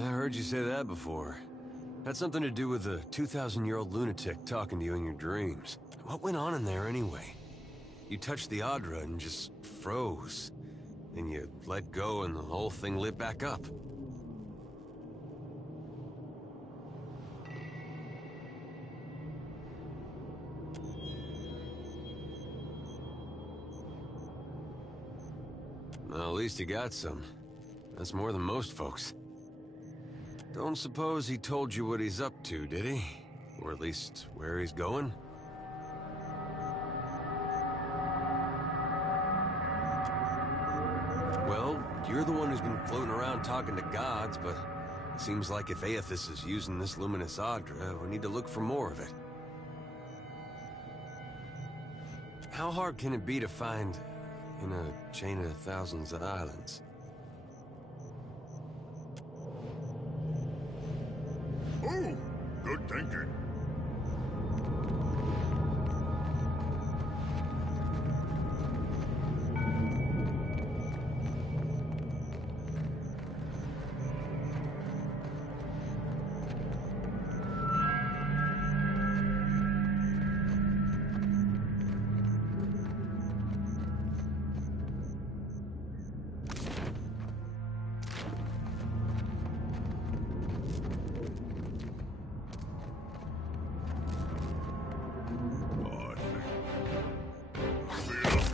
I heard you say that before. Had something to do with a 2,000-year-old lunatic talking to you in your dreams. What went on in there anyway? You touched the Adra and just froze. Then you let go and the whole thing lit back up. Well, at least he got some. That's more than most folks. Don't suppose he told you what he's up to, did he? Or at least where he's going? Well, you're the one who's been floating around talking to gods, but it seems like if Aethys is using this luminous Adra, we need to look for more of it. How hard can it be to find in a chain of thousands of islands? Oh, good thinking.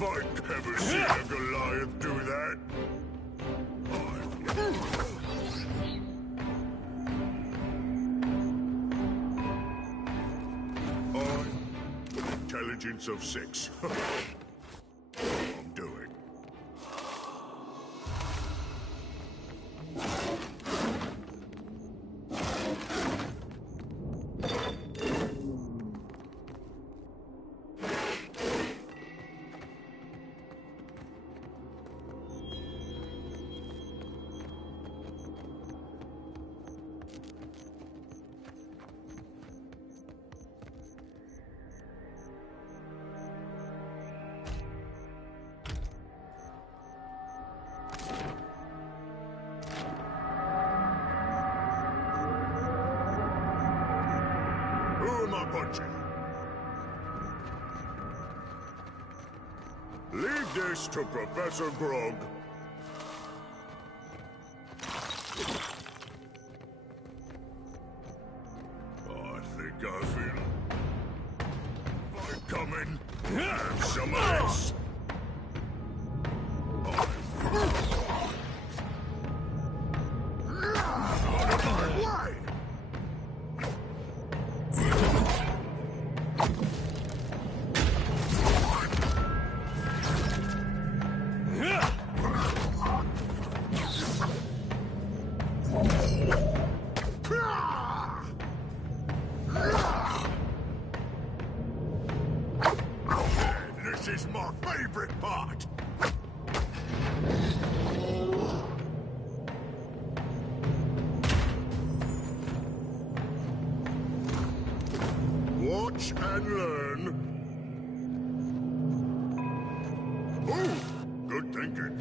I've ever seen a Goliath do that. Intelligence of 6. I'm doing. Who am I punching? Leave this to Professor Grog. I think I feel fight coming. And some of this. Out of my way! This is my favorite part! Watch and learn. Ooh, good thinking.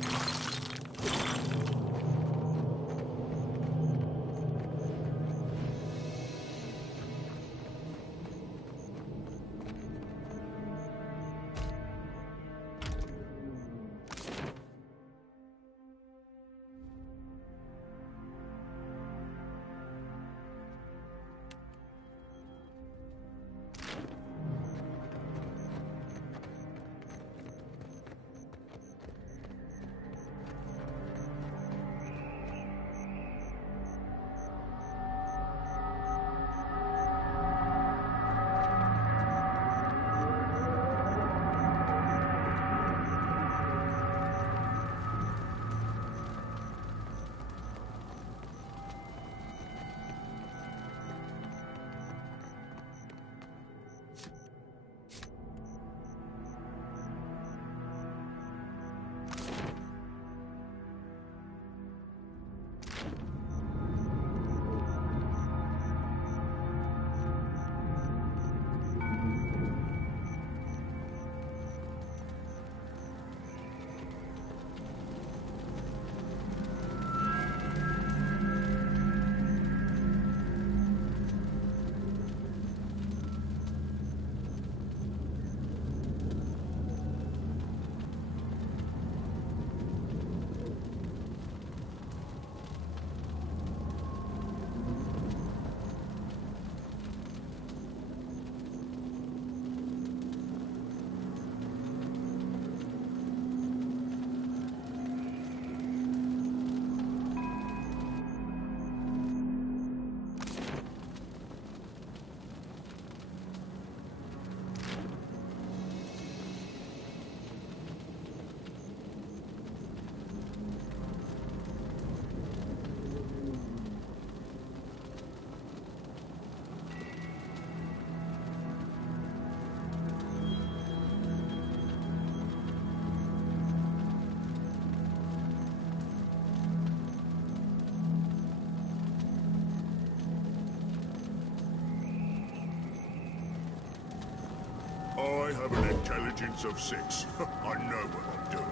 I have an intelligence of 6. I know what I'm doing.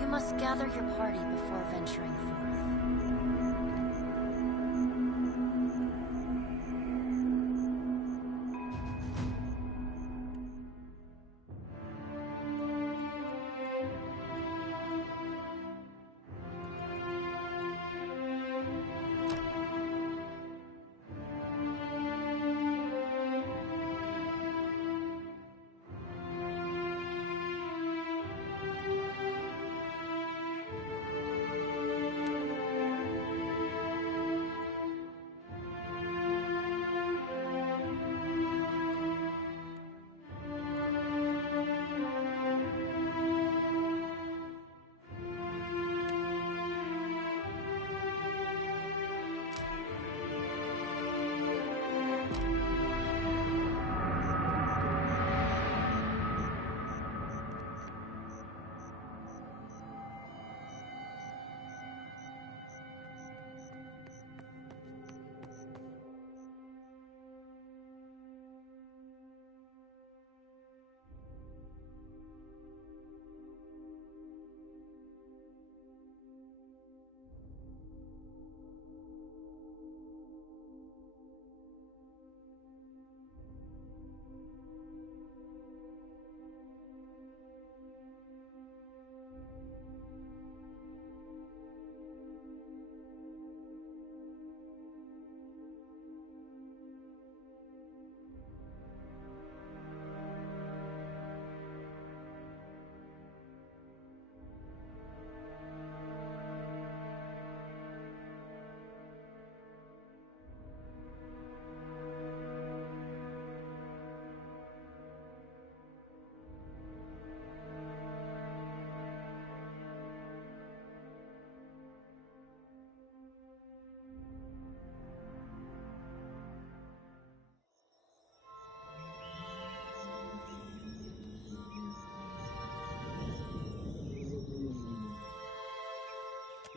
You must gather your party before venturing forth.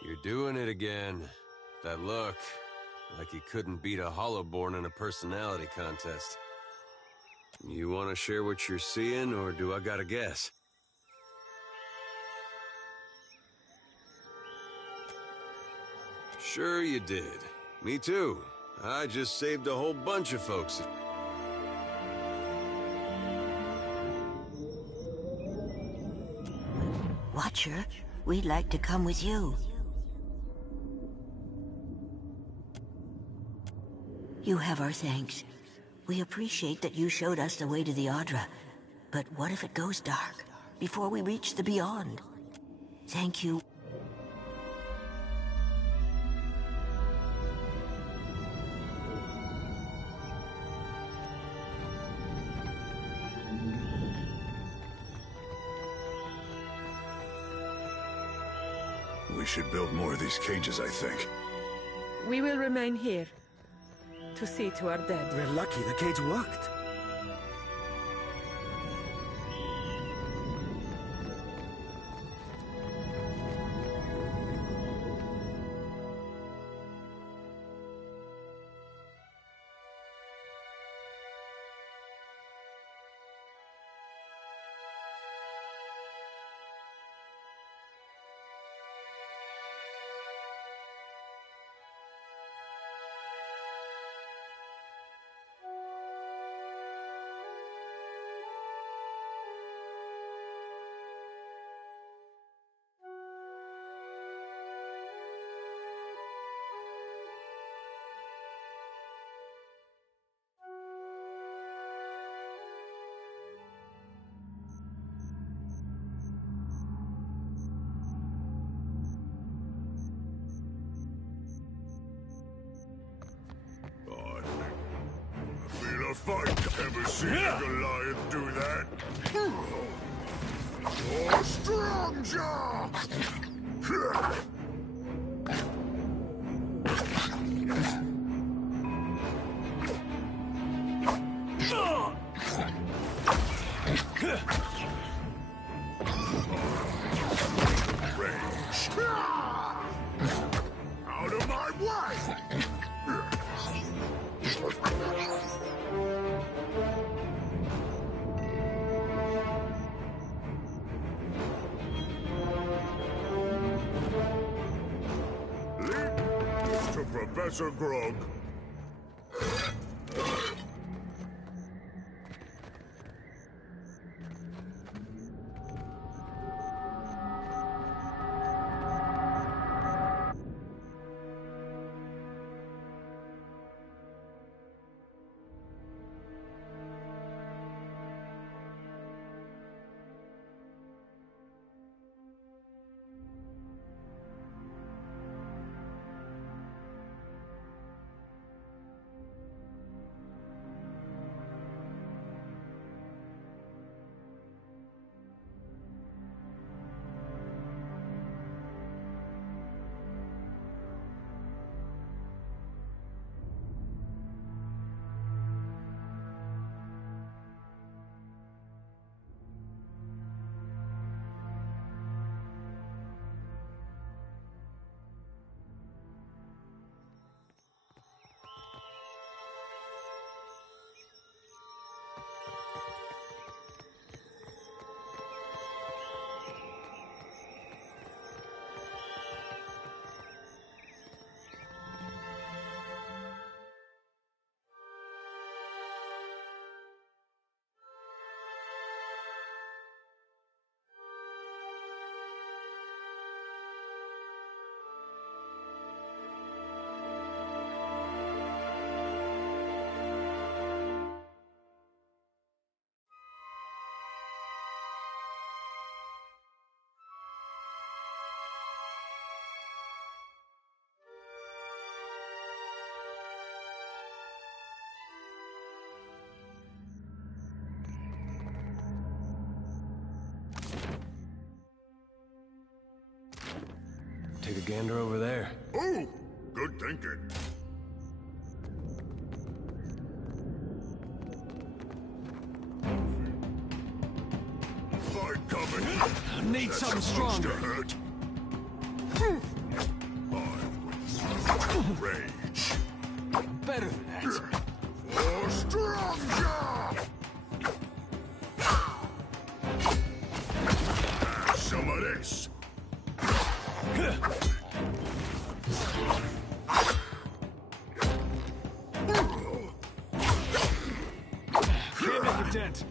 You're doing it again. That look. Like he couldn't beat a Hollowborn in a personality contest. You want to share what you're seeing, or do I gotta guess? Sure you did. Me too. I just saved a whole bunch of folks. Watcher, we'd like to come with you. You have our thanks. We appreciate that you showed us the way to the Audra. But what if it goes dark, before we reach the Beyond? Thank you. We should build more of these cages, I think. We will remain here, to see to our dead. We're lucky the cage worked. a fight. Ever seen a Goliath do that? Grog Strongjaw! Rage! Out of my way! Lead to Professor Grog. Take a gander over there. Oh, good thinking. Fight coming. Need something stronger. Hurt. Rage. Better than that. For Strongjaw! Some of this. Can't make a dent.